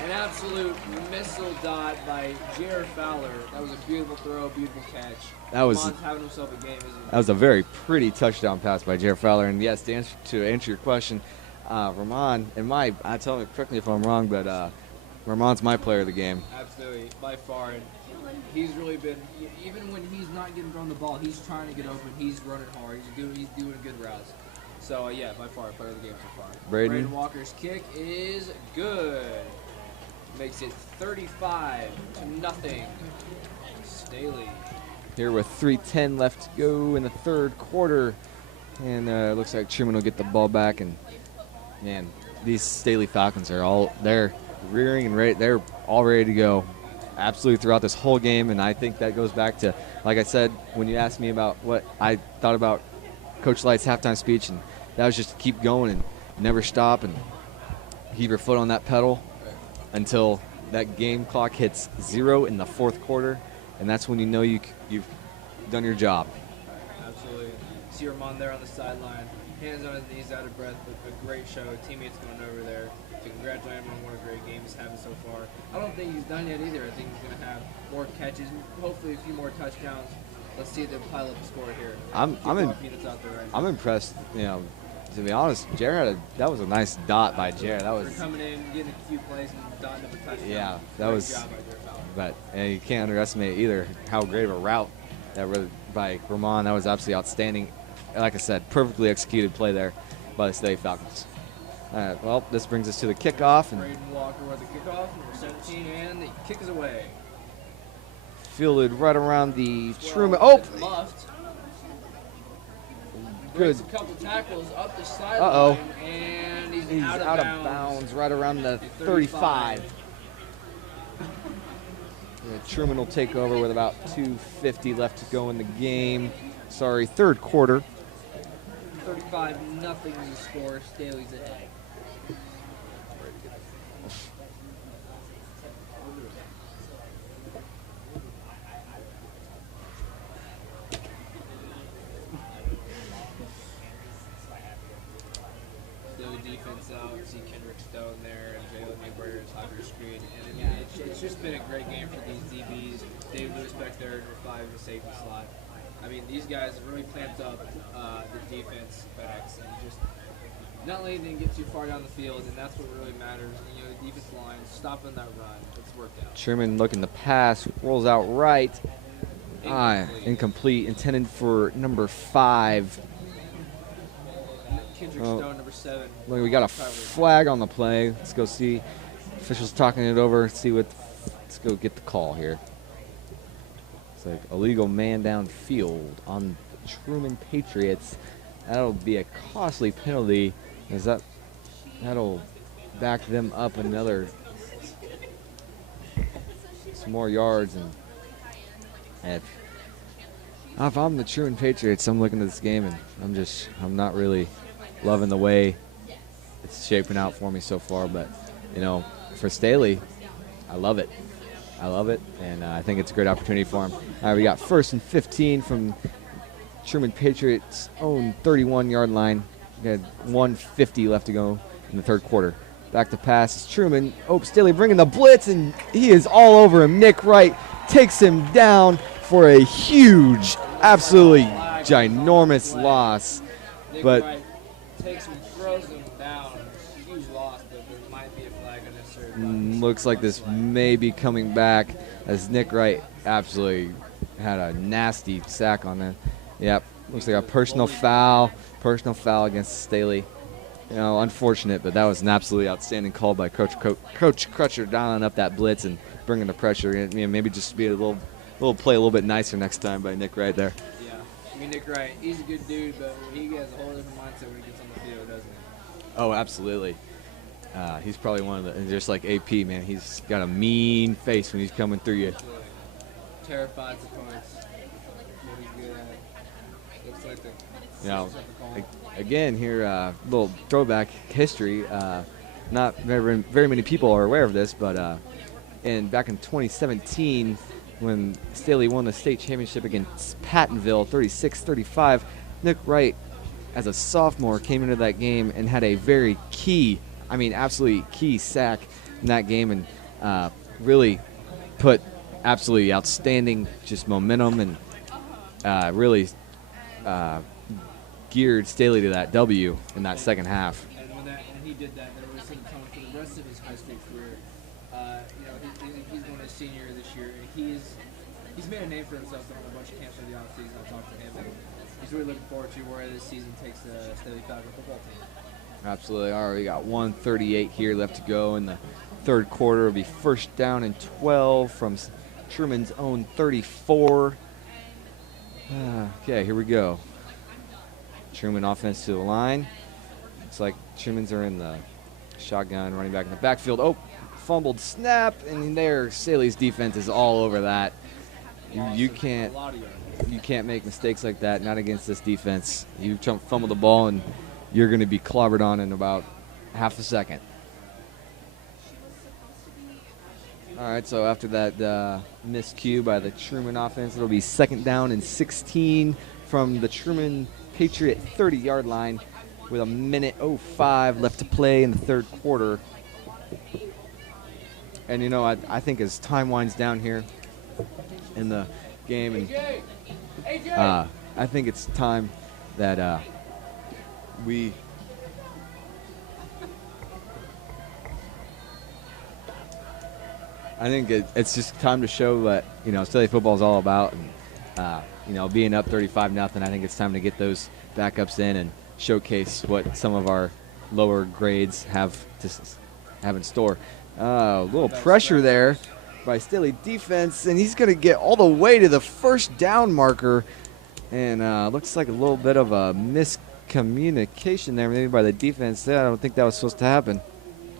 An absolute missile dot by Jared Fowler. That was a beautiful throw, beautiful catch. That was Vaughn's having himself a game, isn't he? That was a very pretty touchdown pass by Jared Fowler. And yes, to answer your question, Ramon, tell me correct me if I'm wrong, but Ramon's my player of the game. Absolutely, by far. And he's really been, even when he's not getting thrown the ball, he's trying to get open. He's running hard. He's doing good routes. So yeah, by far, player of the game so far. Braden Walker's kick is good. Makes it 35-0. Staley. Here with 3:10 left to go in the 3rd quarter. And it looks like Truman will get the ball back. And, man, these Staley Falcons they're rearing and ready. They're all ready to go absolutely throughout this whole game. And I think that goes back to, like I said, when you asked me about what I thought about Coach Light's halftime speech, and that was just to keep going and never stop and keep your foot on that pedal until that game clock hits 0 in the 4th quarter, and that's when you know you've done your job. Absolutely. See Ramon there on the sideline, hands on his knees, out of breath, but a great show. Teammates going over there to congratulate him on what a great game he's having so far. I don't think he's done yet either. I think he's going to have more catches, hopefully a few more touchdowns. Let's see them pile up the score here. I'm impressed. To be honest, Jared, that was a nice dot by Jared. That was for coming in, getting a few plays, and dotting up a touchdown. Yeah, that Great was. job by Jared Fowler. But you can't underestimate either how great of a route that was by Ramon. That was absolutely outstanding. Like I said, perfectly executed play there by the Staley Falcons. All right, well, this brings us to the kickoff. And Braden Walker with the kickoff, number 17, and the kick is away. fielded right around the Truman. Muffed. Good. Breaks a couple tackles up the sideline, and he's out of bounds right around the 35. Yeah, Truman will take over with about 2:50 left to go in the game. Sorry, 3rd quarter. 35-0 is the score. Staley's ahead. Defense out, see Kendrick Stone there, and Jalen Newberger is high screen. And it's just been a great game for these DBs. David Lewis back there, number 5 in the safety slot. I mean, these guys have really clamped up the defense backs and just not letting them get too far down the field, and that's what really matters. And, the defense line stopping that run. It's worked out. Truman looking to pass, rolls out right. Incomplete, intended for number 5. Kendrick Stone, number 7. Look, we got a flag on the play. Let's go see. Officials talking it over. Let's go get the call here. It's like illegal man downfield on the Truman Patriots. That'll be a costly penalty, as that'll back them up another some more yards. And if I'm the Truman Patriots, I'm looking at this game and I'm not really loving the way it's shaping out for me so far. But for Staley, I love it. And I think it's a great opportunity for him. All right, we got 1st and 15 from Truman Patriots' own 31-yard line. We got 1:50 left to go in the 3rd quarter. Back to pass is Truman. Staley bringing the blitz, and he is all over him. Nick Wright takes him down for a huge, absolutely ginormous loss. Nick But Wright takes him, throws him down. Huge loss, but there might be a flag unnecessary. looks like this may be coming back, as Nick Wright absolutely had a nasty sack on there. Yep, looks like a personal foul against Staley. You know, unfortunate, but that was an absolutely outstanding call by Coach Crutcher, dialing up that blitz and bringing the pressure. You know, maybe just be a little play a little bit nicer next time by Nick Wright there. Yeah, I mean, Nick Wright, he's a good dude, but he has a whole different mindset when he gets on the field, doesn't he? Oh, absolutely. He's probably one of the, just like AP, man, he's got a mean face when he's coming through you. Terrified opponents. What he's good at. Looks like the You know, again here, little throwback history. Not very many people are aware of this, but back in 2017, when Staley won the state championship against Pattonville, 36-35, Nick Wright, as a sophomore, came into that game and had a very key, absolutely key sack in that game, and really put absolutely outstanding just momentum and really geared Staley to that W in that second half. And when he did that, there was some tone for the rest of his high school career. He's going to senior this year, and he's made a name for himself throwing a bunch of camps in the offseason. I talked to him, and he's really looking forward to where this season takes the Staley Falcon football team. Absolutely. All right, we got 1:38 here left to go in the third quarter. It'll be first down and 12 from Truman's own 34. Okay, here we go. Truman offense to the line. Looks like Truman's are in the shotgun, running back in the backfield. Oh, fumbled snap, and there Staley's defense is all over that. You can't make mistakes like that, not against this defense. You fumble the ball, and you're going to be clobbered on in about half a second. All right, so after that miscue by the Truman offense, it'll be second down and 16 from the Truman Patriot 30-yard line with 1:05 left to play in the third quarter. And, you know, I think as time winds down here in the game, and I think it's time that we I think it's just time to show what, you know, Staley football is all about. And, you know, being up 35-0, I think it's time to get those backups in and showcase what some of our lower grades have in store. A little pressure there by Staley defense, and he's going to get all the way to the first down marker. And looks like a little bit of a miscommunication there, maybe by the defense. I don't think that was supposed to happen.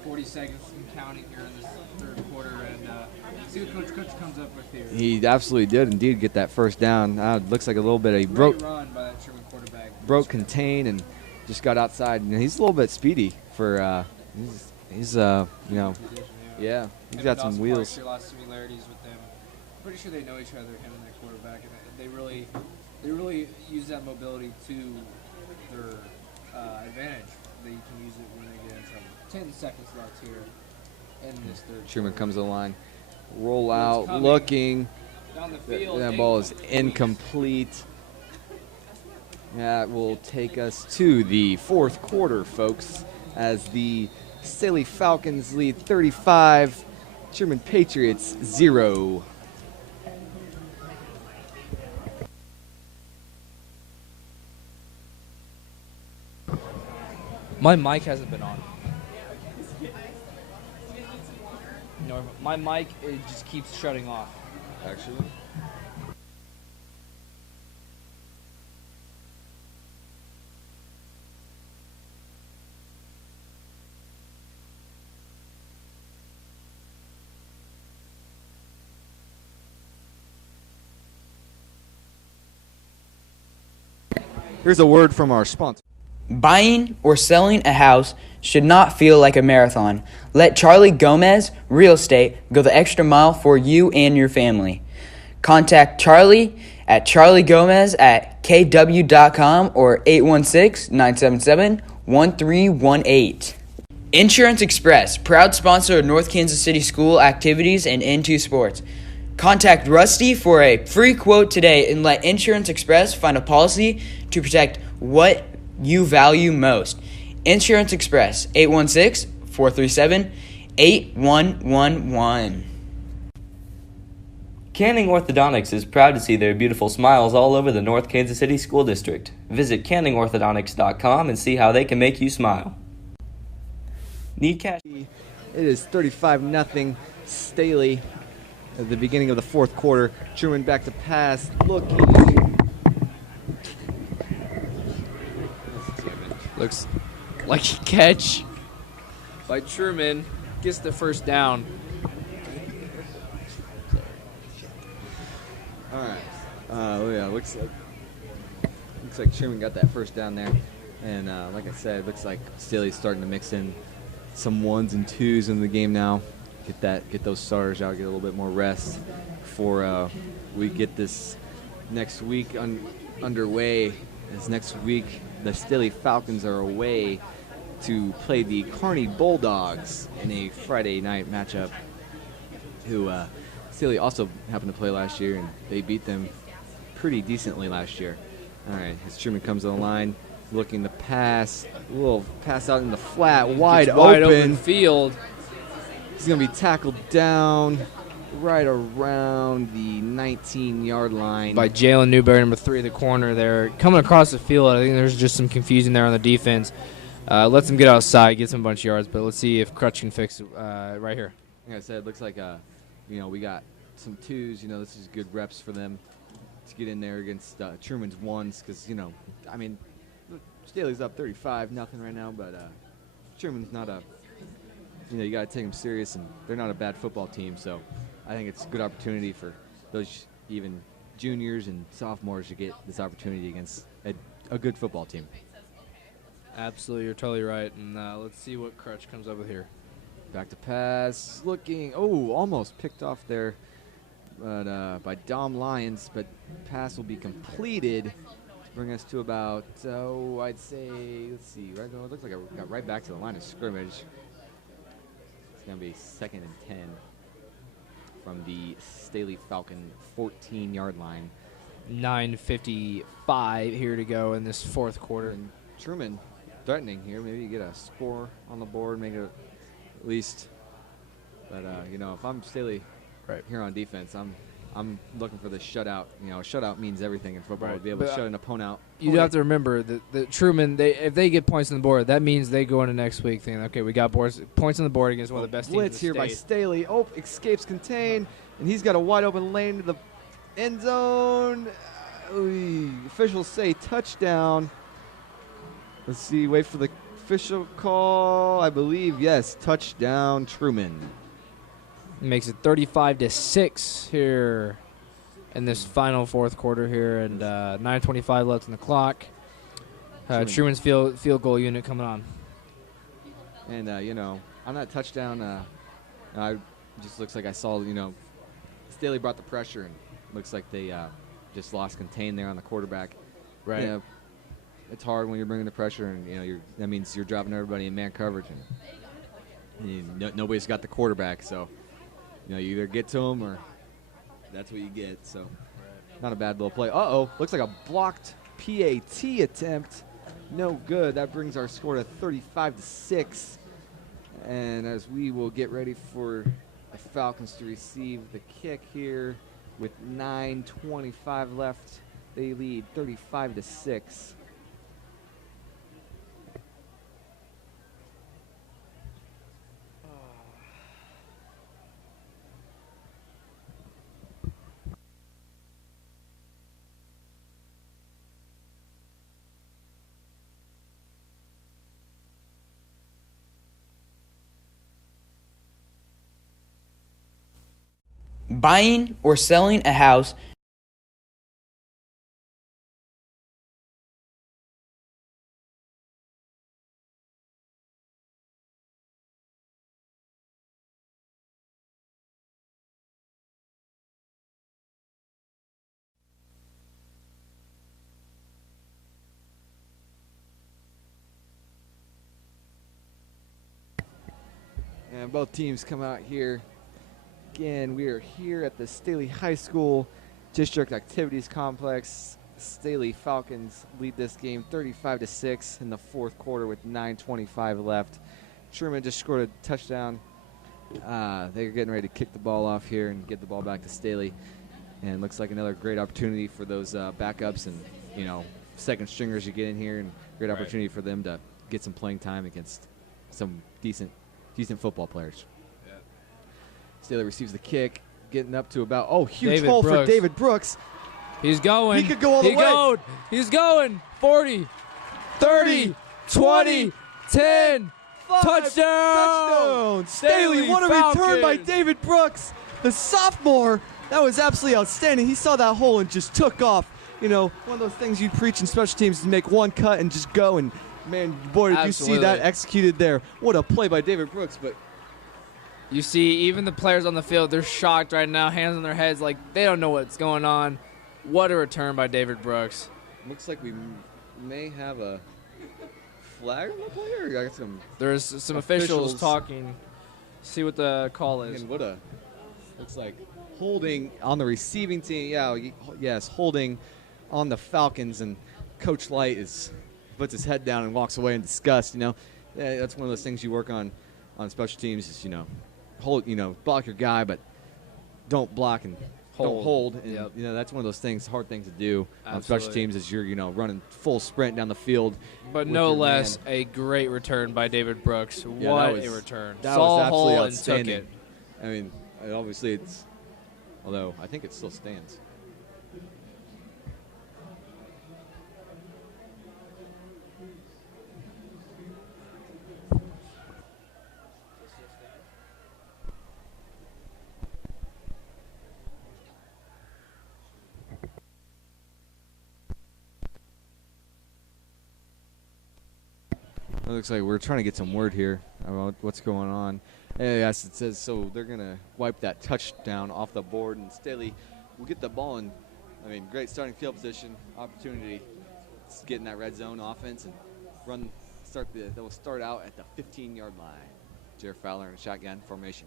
40 seconds and counting here in this third quarter, and see what Coach comes up with here. He absolutely did indeed get that first down. Looks like a little bit of Great run by that Truman quarterback. Broke contain and just got outside. And he's a little bit speedy for he's you know, yeah, he's got some wheels. Share a lot of similarities with them. I'm pretty sure they know each other, him and their quarterback, and they really use that mobility to their advantage. They can use it when they get in trouble. 10 seconds left here in this third. Truman comes to the line, roll out, looking. Down the field. That ball is incomplete. That will take us to the fourth quarter, folks, as the Staley Falcons lead 35, Truman Patriots 0. My mic hasn't been on. No, my mic, it just keeps shutting off. Actually. Here's a word from our sponsor. Buying or selling a house should not feel like a marathon. Let Charlie Gomez Real Estate go the extra mile for you and your family. Contact Charlie at charliegomez@kw.com or 816-977-1318. Insurance Express, proud sponsor of North Kansas City school activities and Into Sports. Contact Rusty for a free quote today and let Insurance Express find a policy to protect what you value most. Insurance Express, 816-437-8111. Canning Orthodontics is proud to see their beautiful smiles all over the North Kansas City School District. Visit canningorthodontics.com and see how they can make you smile. Need cash? It is 35-0 Staley at the beginning of the fourth quarter. Truman back to pass, looking. Looks like a catch by Truman. Gets the first down. All right. Yeah, looks like Truman got that first down there, and like I said, looks like Staley's starting to mix in some ones and twos in the game now. Get those starters out, get a little bit more rest before we get this next week underway. This next week, the Staley Falcons are away to play the Kearney Bulldogs in a Friday night matchup. Who Staley also happened to play last year, and they beat them pretty decently last year. All right, as Truman comes on the line, looking to pass, a little pass out in the flat, wide open field. He's going to be tackled down right around the 19-yard line. By Jalen Newberry, number 3 at the corner there. Coming across the field, I think there's just some confusion there on the defense. Lets him get outside, gets him a bunch of yards, but let's see if Crutch can fix it right here. Like I said, it looks like, we got some twos. This is good reps for them to get in there against Truman's ones because, Staley's up 35-0 right now, but Truman's not a, you got to take them serious, and they're not a bad football team, so I think it's a good opportunity for those even juniors and sophomores to get this opportunity against a good football team. Absolutely, you're totally right, and let's see what Crutch comes up with here. Back to pass, looking, almost picked off there but by Dom Lyons, but pass will be completed to bring us to about, I'd say, let's see, right, it looks like I got right back to the line of scrimmage. It's going to be 2nd and 10 from the Staley Falcon 14-yard line. 9:55 here to go in this fourth quarter. And Truman threatening here, maybe you get a score on the board, make it at least. But if I'm Staley here on defense, I'm looking for the shutout. A shutout means everything in football. To be able to shut an opponent out. You have to remember that Truman, if they get points on the board, that means they go into next week thinking, okay, we got points on the board against one of the best teams in the blitz here state. by Staley. Escapes contained, and he's got a wide open lane to the end zone. Officials say touchdown. Let's see, wait for the official call. I believe, yes, touchdown Truman. Makes it 35-6 here in this final fourth quarter here, and 9:25 left on the clock. Truman's field goal unit coming on. And, on that touchdown, I just looks like I saw, Staley brought the pressure, and looks like they just lost contain there on the quarterback. Right. It's hard when you're bringing the pressure, and, that means you're dropping everybody in man coverage, and nobody's got the quarterback, so, you either get to him or that's what you get. So, not a bad little play. Looks like a blocked PAT attempt. No good. That brings our score to 35-6. And as we will get ready for the Falcons to receive the kick here with 9:25 left, they lead 35-6. Buying or selling a house And both teams come out here. Again, we are here at the Staley High School District Activities Complex. Staley Falcons lead this game 35-6 in the fourth quarter with 9:25 left. Truman just scored a touchdown. They're getting ready to kick the ball off here and get the ball back to Staley. And looks like another great opportunity for those backups and, second stringers you get in here, and great opportunity for them to get some playing time against some decent football players. Yeah. Staley receives the kick, getting up to about, huge David hole for Brooks. David Brooks. He's going. He could go all the way. He's going. 40, 30, 20, 10. Touchdown! Staley, what a return by David Brooks, the sophomore. That was absolutely outstanding. He saw that hole and just took off. One of those things you preach in special teams, to make one cut and just go. And, man, boy, did you see that executed there. What a play by David Brooks. But you see, even the players on the field, they're shocked right now, hands on their heads, like they don't know what's going on. What a return by David Brooks. Looks like we may have a flag on the play, or I got some. There's some officials talking. See what the call is. And looks like holding on the receiving team. Yeah, yes, holding on the Falcons, and Coach Light puts his head down and walks away in disgust. That's one of those things you work on special teams is block your guy, but don't block and don't hold. And Yep. That's one of those things, hard things to do on Absolutely. special teams, is you're running full sprint down the field. But with no your less, man. a great return by David Brooks. Yeah, What that was- a return. That Saw was a hole absolutely and took outstanding. it. I mean, obviously although I think it still stands. It looks like we're trying to get some word here about what's going on. Yes, it says so they're going to wipe that touchdown off the board, and Staley will get the ball in. Great starting field position, opportunity to get in that red zone offense and they'll start out at the 15-yard line. Jared Fowler in shotgun formation.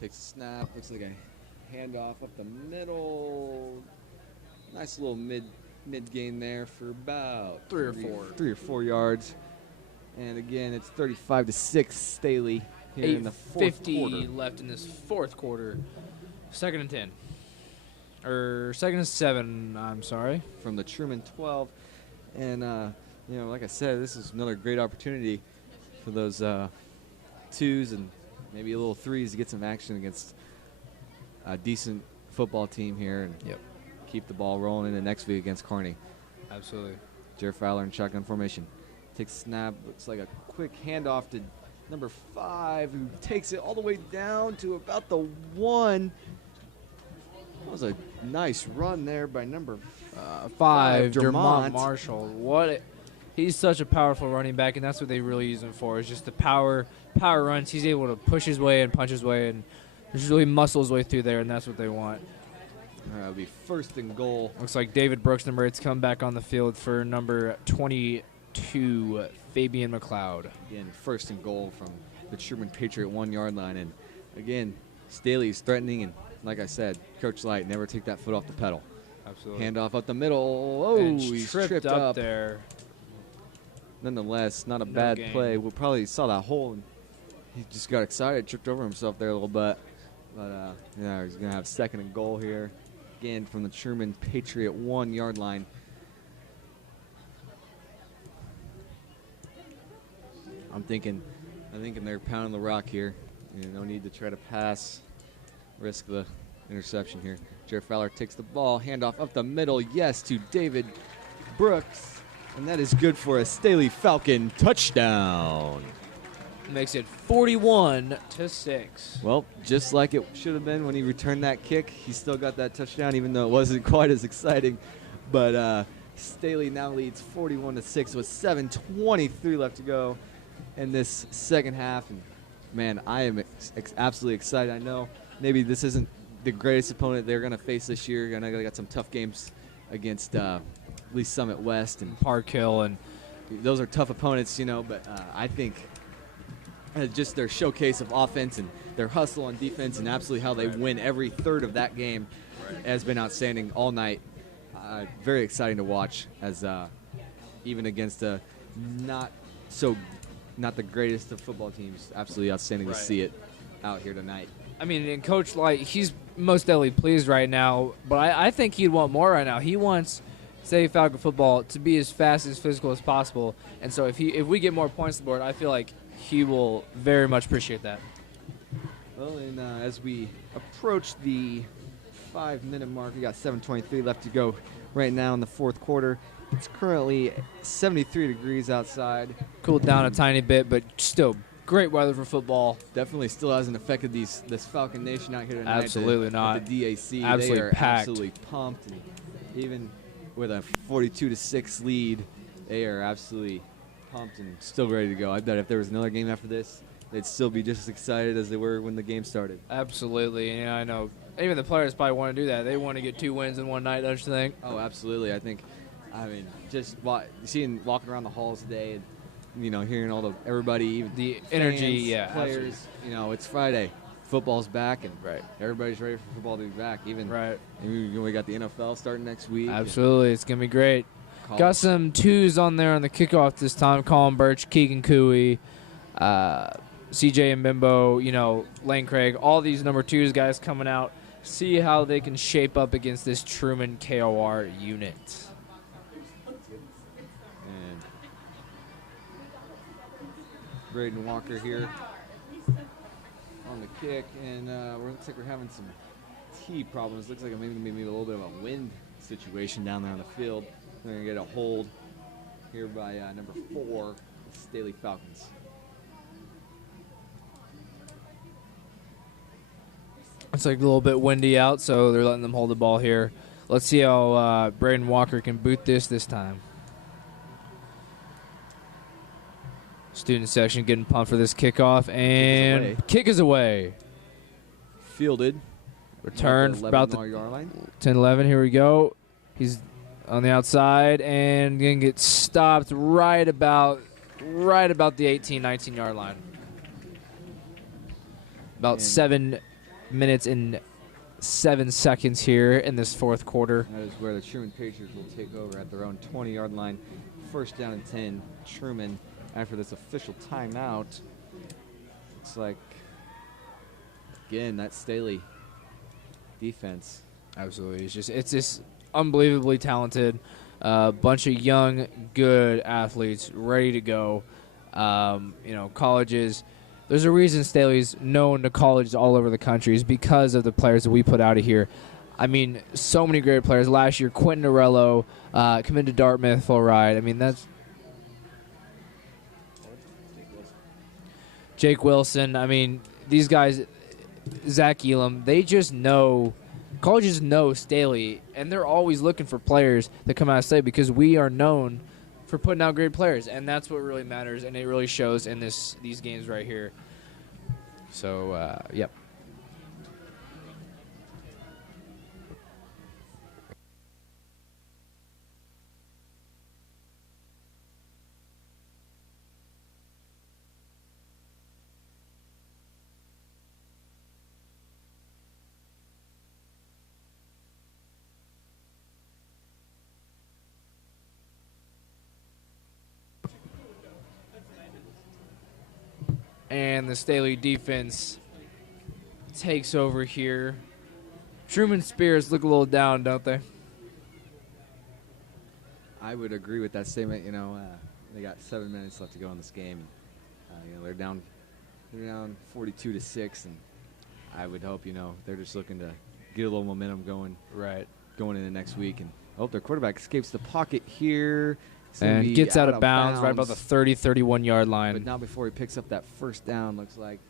Takes a snap, looks like a handoff up the middle. Nice little mid gain there for about 3 or 4 yards. And again, it's 35-6 Staley here in the fourth 8:50 quarter. left in this fourth quarter. 2nd and 10. Or 2nd and 7, I'm sorry. From the Truman 12. And, like I said, this is another great opportunity for those twos and maybe a little threes to get some action against a decent football team here and Yep. keep the ball rolling in the next week against Kearney. Absolutely. Jared Fowler in shotgun formation. Takes a snap. Looks like a quick handoff to number 5, who takes it all the way down to about the 1. That was a nice run there by number 5, Dermont. Marshall. He's such a powerful running back, and that's what they really use him for, is just the power runs. He's able to push his way and punch his way and just really muscle his way through there, and that's what they want. It'll be 1st and goal. Looks like David Brooks, number 8's come back on the field for number 22, Fabian McLeod. Again, 1st and goal from the Truman Patriot 1-yard line. And again, Staley's threatening, and like I said, Coach Light never take that foot off the pedal. Absolutely. Handoff up the middle. Oh, And he's tripped up there. Nonetheless, not a No bad gain. play. We probably saw that hole, and he just got excited, tripped over himself there a little bit. But, he's going to have 2nd and goal here. Again, from the Truman Patriot 1-yard line. I'm thinking they're pounding the rock here. No need to try to pass, risk the interception here. Jared Fowler takes the ball, handoff up the middle, yes, to David Brooks. And that is good for a Staley Falcon touchdown. Makes it 41-6. Well, just like it should have been when he returned that kick, he still got that touchdown, even though it wasn't quite as exciting. But Staley now leads 41-6 with 7:23 left to go in this second half. And man, I am absolutely excited. I know maybe this isn't the greatest opponent they're going to face this year. I know they got some tough games against Lee Summit West and Park Hill, and those are tough opponents, but I think just their showcase of offense and their hustle on defense and absolutely how they win every third of that game has been outstanding all night. Very exciting to watch, as even against not the greatest of football teams. Absolutely outstanding to see it out here tonight. I mean, and Coach Light, he's most definitely pleased right now, but I think he'd want more right now. He wants Staley Falcon football to be as fast as physical as possible, and so if we get more points on the board, I feel like he will very much appreciate that. Well, and as we approach the 5-minute mark, we got 7:23 left to go right now in the fourth quarter. It's currently 73 degrees outside. Cooled down a tiny bit, but still great weather for football. Definitely still hasn't affected this Falcon Nation out here tonight. Absolutely at the not. DAC. Absolutely they are packed. absolutely pumped. And even with a 42-6 lead, they are absolutely pumped and still ready to go. I bet if there was another game after this, they'd still be just as excited as they were when the game started. Absolutely. And I know even the players probably want to do that. They want to get 2 wins in one night, don't you think? Oh, absolutely. I mean, just seeing walking around the halls today and, hearing everybody, even The fans, energy, players, it's Friday. Football's back, and Right. everybody's ready for football to be back. Even Right. we got the NFL starting next week. Absolutely. It's going to be great. College. Got some 2s on there on the kickoff this time. Colin Birch, Keegan Cooey, CJ and Bimbo, Lane Craig, all these number 2s guys coming out. See how they can shape up against this Truman KOR unit. And Braden Walker here on the kick, and looks like we're having some tee problems. Looks like maybe a little bit of a wind situation down there on the field. They're gonna get a hold here by number 4, Staley Falcons. It's like a little bit windy out, so they're letting them hold the ball here. Let's see how Braden Walker can boot this time. Student section getting pumped for this kickoff, and kick is away. Fielded. Return for about the yard line. 10-11. Here we go. He's on the outside and gonna get stopped right about the 18-19 yard line. About 7 minutes and 7 seconds here in this fourth quarter. That is where the Truman Patriots will take over at their own 20-yard line. First down and 10. Truman, after this official timeout, looks like, again, that Staley defense. Absolutely. It's just unbelievably talented. Bunch of young, good athletes ready to go. Colleges. There's a reason Staley's known to colleges all over the country is because of the players that we put out of here. I mean, so many great players. Last year, Quentin Norello coming to Dartmouth full ride. I mean, that's Jake Wilson. I mean, these guys, Zach Elam, they just know, colleges know Staley, and they're always looking for players that come out of Staley because we are known for putting out great players, and that's what really matters, and it really shows in these games right here. So, yep. And the Staley defense takes over here. Truman spirits look a little down, don't they? I would agree with that statement. They got 7 minutes left to go in this game. They're down 42-6, and I would hope they're just looking to get a little momentum going. Right. Going into next week, and I hope their quarterback escapes the pocket here. And gets out of bounds right about the 30-31 yard line. But not before he picks up that first down, looks like.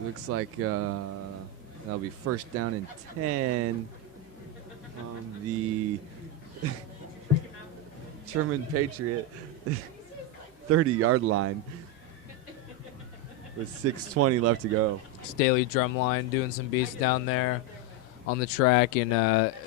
Looks like that'll be first down and 10 on the Truman Patriot 30-yard line with 6:20 left to go. Staley drumline doing some beats down there on the track, and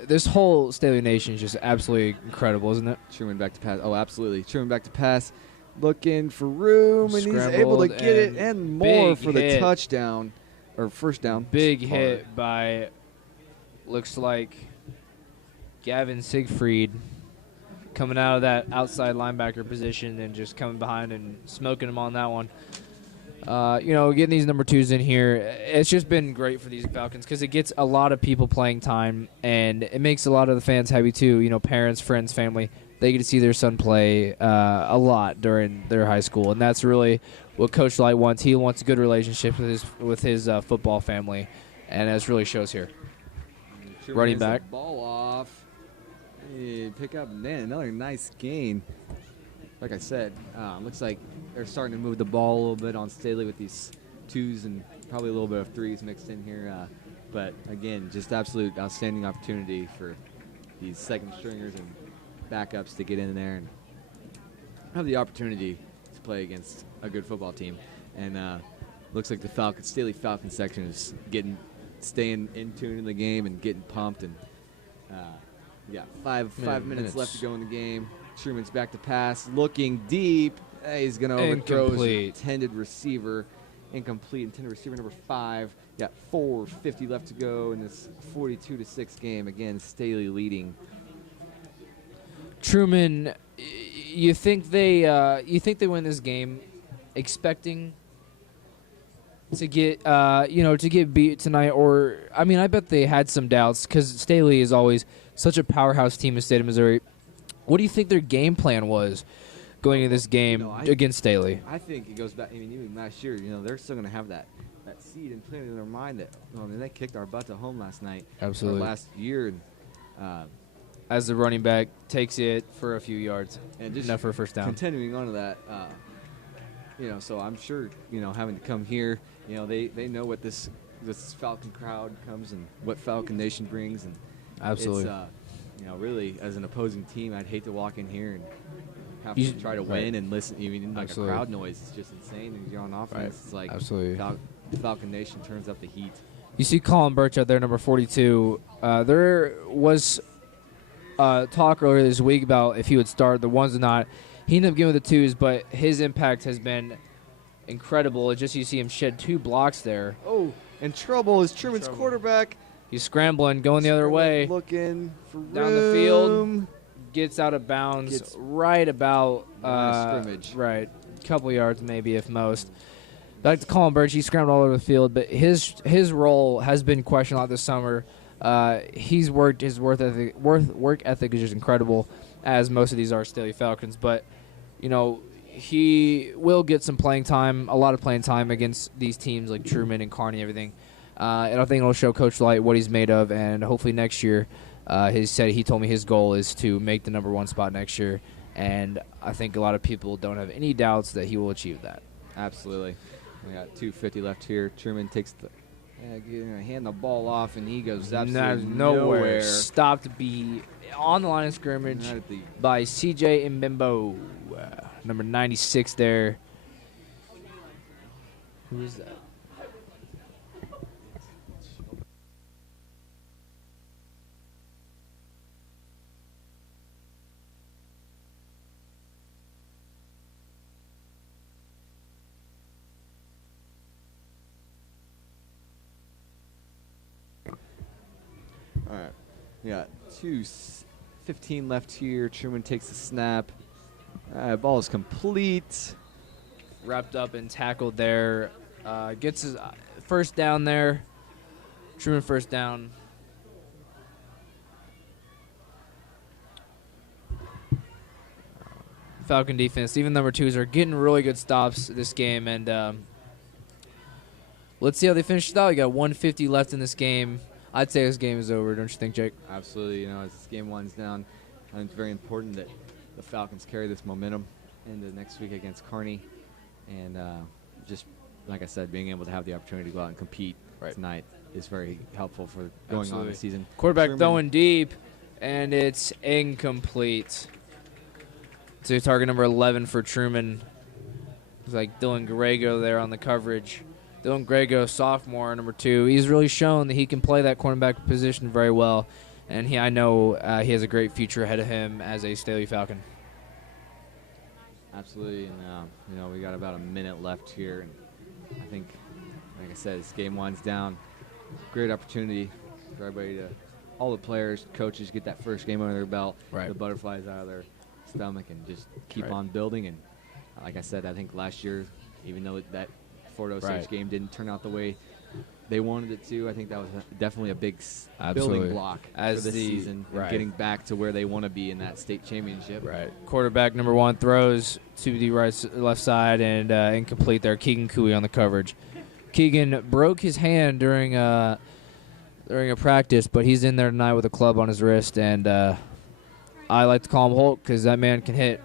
this whole Staley Nation is just absolutely incredible, isn't it? Truman back to pass. Oh, absolutely. Truman back to pass, looking for room, and he's able to get it and more for the touchdown or first down. Big hit by, looks like, Gavin Siegfried coming out of that outside linebacker position and just coming behind and smoking them on that one. Getting these number 2s in here, it's just been great for these Falcons because it gets a lot of people playing time, and it makes a lot of the fans happy too. Parents, friends, family, they get to see their son play a lot during their high school, and that's really what Coach Light wants. He wants a good relationship with his football family, and that really shows here. Running back. Ball off. Hey, pick up, man, another nice gain. Like I said, looks like they're starting to move the ball a little bit on Staley with these 2s and probably a little bit of 3s mixed in here. But, again, just absolute outstanding opportunity for these second stringers and backups to get in there and have the opportunity to play against a good football team. And looks like the Staley Falcon section is staying in tune in the game and getting pumped. And we got five minutes left to go in the game. Truman's back to pass, looking deep. He's going to overthrow his intended receiver. Incomplete, intended receiver number 5. Got 4:50 left to go in this 42-6 game. Again, Staley leading. Truman, you think they win this game, expecting to get beat tonight, or I bet they had some doubts because Staley is always such a powerhouse team in the state of Missouri. What do you think their game plan was going into this game against Staley? I think it goes back. Even last year, they're still going to have that seed implanted in their mind that they kicked our butts at home last night. Absolutely. Or last year, and as the running back takes it for a few yards and just enough for a first down. Continuing on to that, so I'm sure having to come here, they know what this Falcon crowd comes and what Falcon Nation brings, and absolutely. It's, really, as an opposing team, I'd hate to walk in here and have to try to win and listen. A crowd noise is just insane. And you're on offense, It's like absolutely. The Falcon Nation turns up the heat. You see Colin Birch out there, number 42. There was talk earlier this week about if he would start the 1s or not. He ended up giving the 2s, but his impact has been incredible. It's just you see him shed 2 blocks there. Oh, and trouble is Truman's quarterback. He's scrambling, going the other way. Looking for room. Down the field. Gets out of bounds right about scrimmage. Right, a couple yards maybe if most. Back to Colin Birch. He scrambled all over the field, but his role has been questioned a lot this summer. He's worked his work ethic is just incredible, as most of these are Staley Falcons. But he will get some playing time, a lot of playing time against these teams like Truman and Kearney, everything. And I think it'll show Coach Light what he's made of, and hopefully next year, he told me his goal is to make the number 1 spot next year, and I think a lot of people don't have any doubts that he will achieve that. Absolutely. We got 2:50 left here. Truman takes hand the ball off, and he goes absolutely nowhere. Stopped to be on the line of scrimmage by C.J. Mbembo, number 96 there. Who is that? All right. We got 2:15 left here. Truman takes the snap. Ball is complete. Wrapped up and tackled there. Gets his first down there. Truman first down. Falcon defense, even number 2s, are getting really good stops this game. And let's see how they finish it out. We got 150 left in this game. I'd say this game is over, don't you think, Jake? Absolutely. As this game winds down, I think it's very important that the Falcons carry this momentum into next week against Kearney. And just, like I said, being able to have the opportunity to go out and compete tonight is very helpful for going on this season. Quarterback Truman throwing deep, and it's incomplete. So target number 11 for Truman. It's like Dylan Grego there on the coverage. Dylan Grego, sophomore, number 2. He's really shown that he can play that cornerback position very well, and I know he has a great future ahead of him as a Staley Falcon. Absolutely, and we got about a minute left here, and I think, like I said, this game winds down. Great opportunity for everybody all the players, coaches, get that first game under their belt. Right. The Butterflies out of their stomach and just keep Right. on building. And like I said, I think last year, even though that Fort Osage Right. game didn't turn out the way they wanted it to, I think that was definitely a big Absolutely. building block As for this the- season, and right. getting back to where they want to be in that state championship. Right. Quarterback number 1 throws to the left side and incomplete there. Keegan Cooey on the coverage. Keegan broke his hand during a practice, but he's in there tonight with a club on his wrist, and I like to call him Hulk because that man can hit.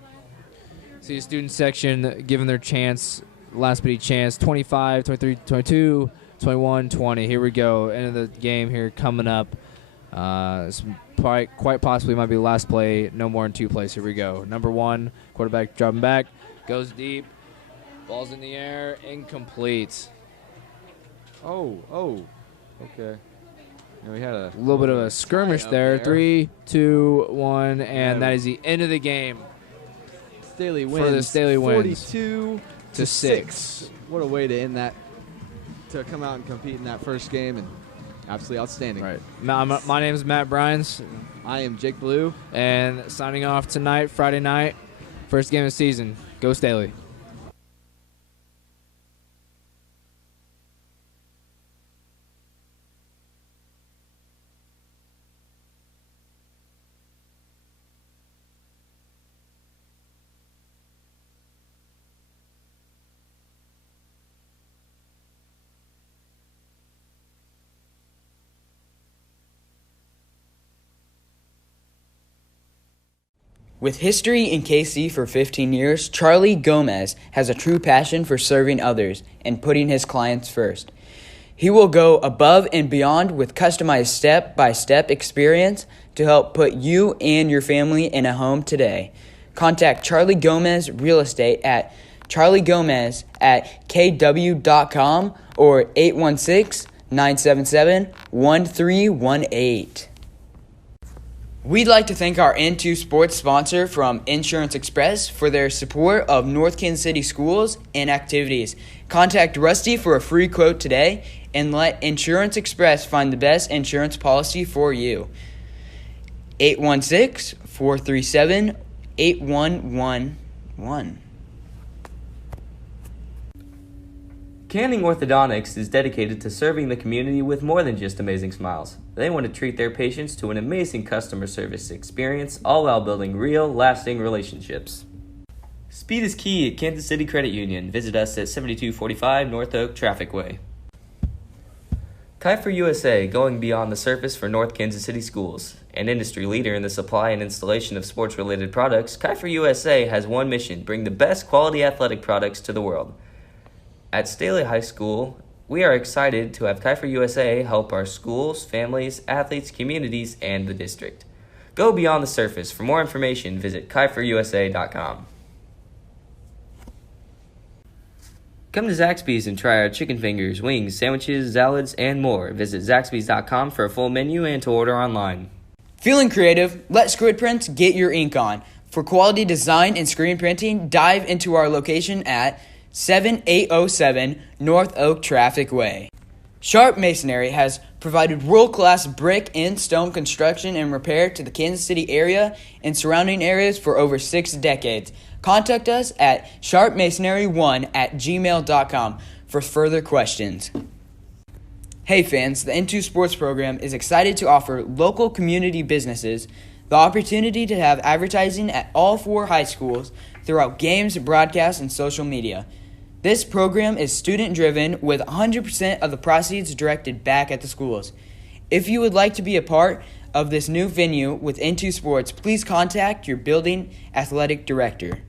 See the student section giving their chance, last bitty chance, 25, 23, 22, 21, 20. Here we go. End of the game here coming up. This quite possibly might be the last play. No more than 2 plays. Here we go. Number 1, quarterback dropping back. Goes deep. Ball's in the air. Incomplete. Oh, okay. We had a little bit of a skirmish tie up there. 3, 2, 1, and that is the end of the game. Staley wins. For the Staley wins. 42 to 6. What a way to end that, to come out and compete in that first game, and absolutely outstanding. Right. My name is Matt Bryans, I am Jake Blue. and signing off tonight, Friday night, first game of the season. Go Staley. With history in KC for 15 years, Charlie Gomez has a true passion for serving others and putting his clients first. He will go above and beyond with customized step-by-step experience to help put you and your family in a home today. Contact Charlie Gomez Real Estate at charliegomez@kw.com or 816-977-1318. We'd like to thank our N2 Sports sponsor from Insurance Express for their support of North Kansas City schools and activities. Contact Rusty for a free quote today and let Insurance Express find the best insurance policy for you. 816-437-8111. Canning Orthodontics is dedicated to serving the community with more than just amazing smiles. They want to treat their patients to an amazing customer service experience, all while building real, lasting relationships. Speed is key at Kansas City Credit Union. Visit us at 7245 North Oak Traffic Way. Kaifer USA, going beyond the surface for North Kansas City schools. An industry leader in the supply and installation of sports-related products, Kaifer USA has one mission: bring the best quality athletic products to the world. At Staley High School, we are excited to have Kaifer USA help our schools, families, athletes, communities, and the district. Go beyond the surface. For more information, visit KaiferUSA.com. Come to Zaxby's and try our chicken fingers, wings, sandwiches, salads, and more. Visit Zaxby's.com for a full menu and to order online. Feeling creative? Let Squid Prints get your ink on. For quality design and screen printing, dive into our location at 7807 North Oak Traffic Way. Sharp Masonry has provided world-class brick and stone construction and repair to the Kansas City area and surrounding areas for over 6 decades. Contact us at sharpmasonry1@gmail.com for further questions. Hey fans, the N2 Sports program is excited to offer local community businesses the opportunity to have advertising at all 4 high schools throughout games, broadcasts, and social media. This program is student-driven with 100% of the proceeds directed back at the schools. If you would like to be a part of this new venue with N2 Sports, please contact your building athletic director.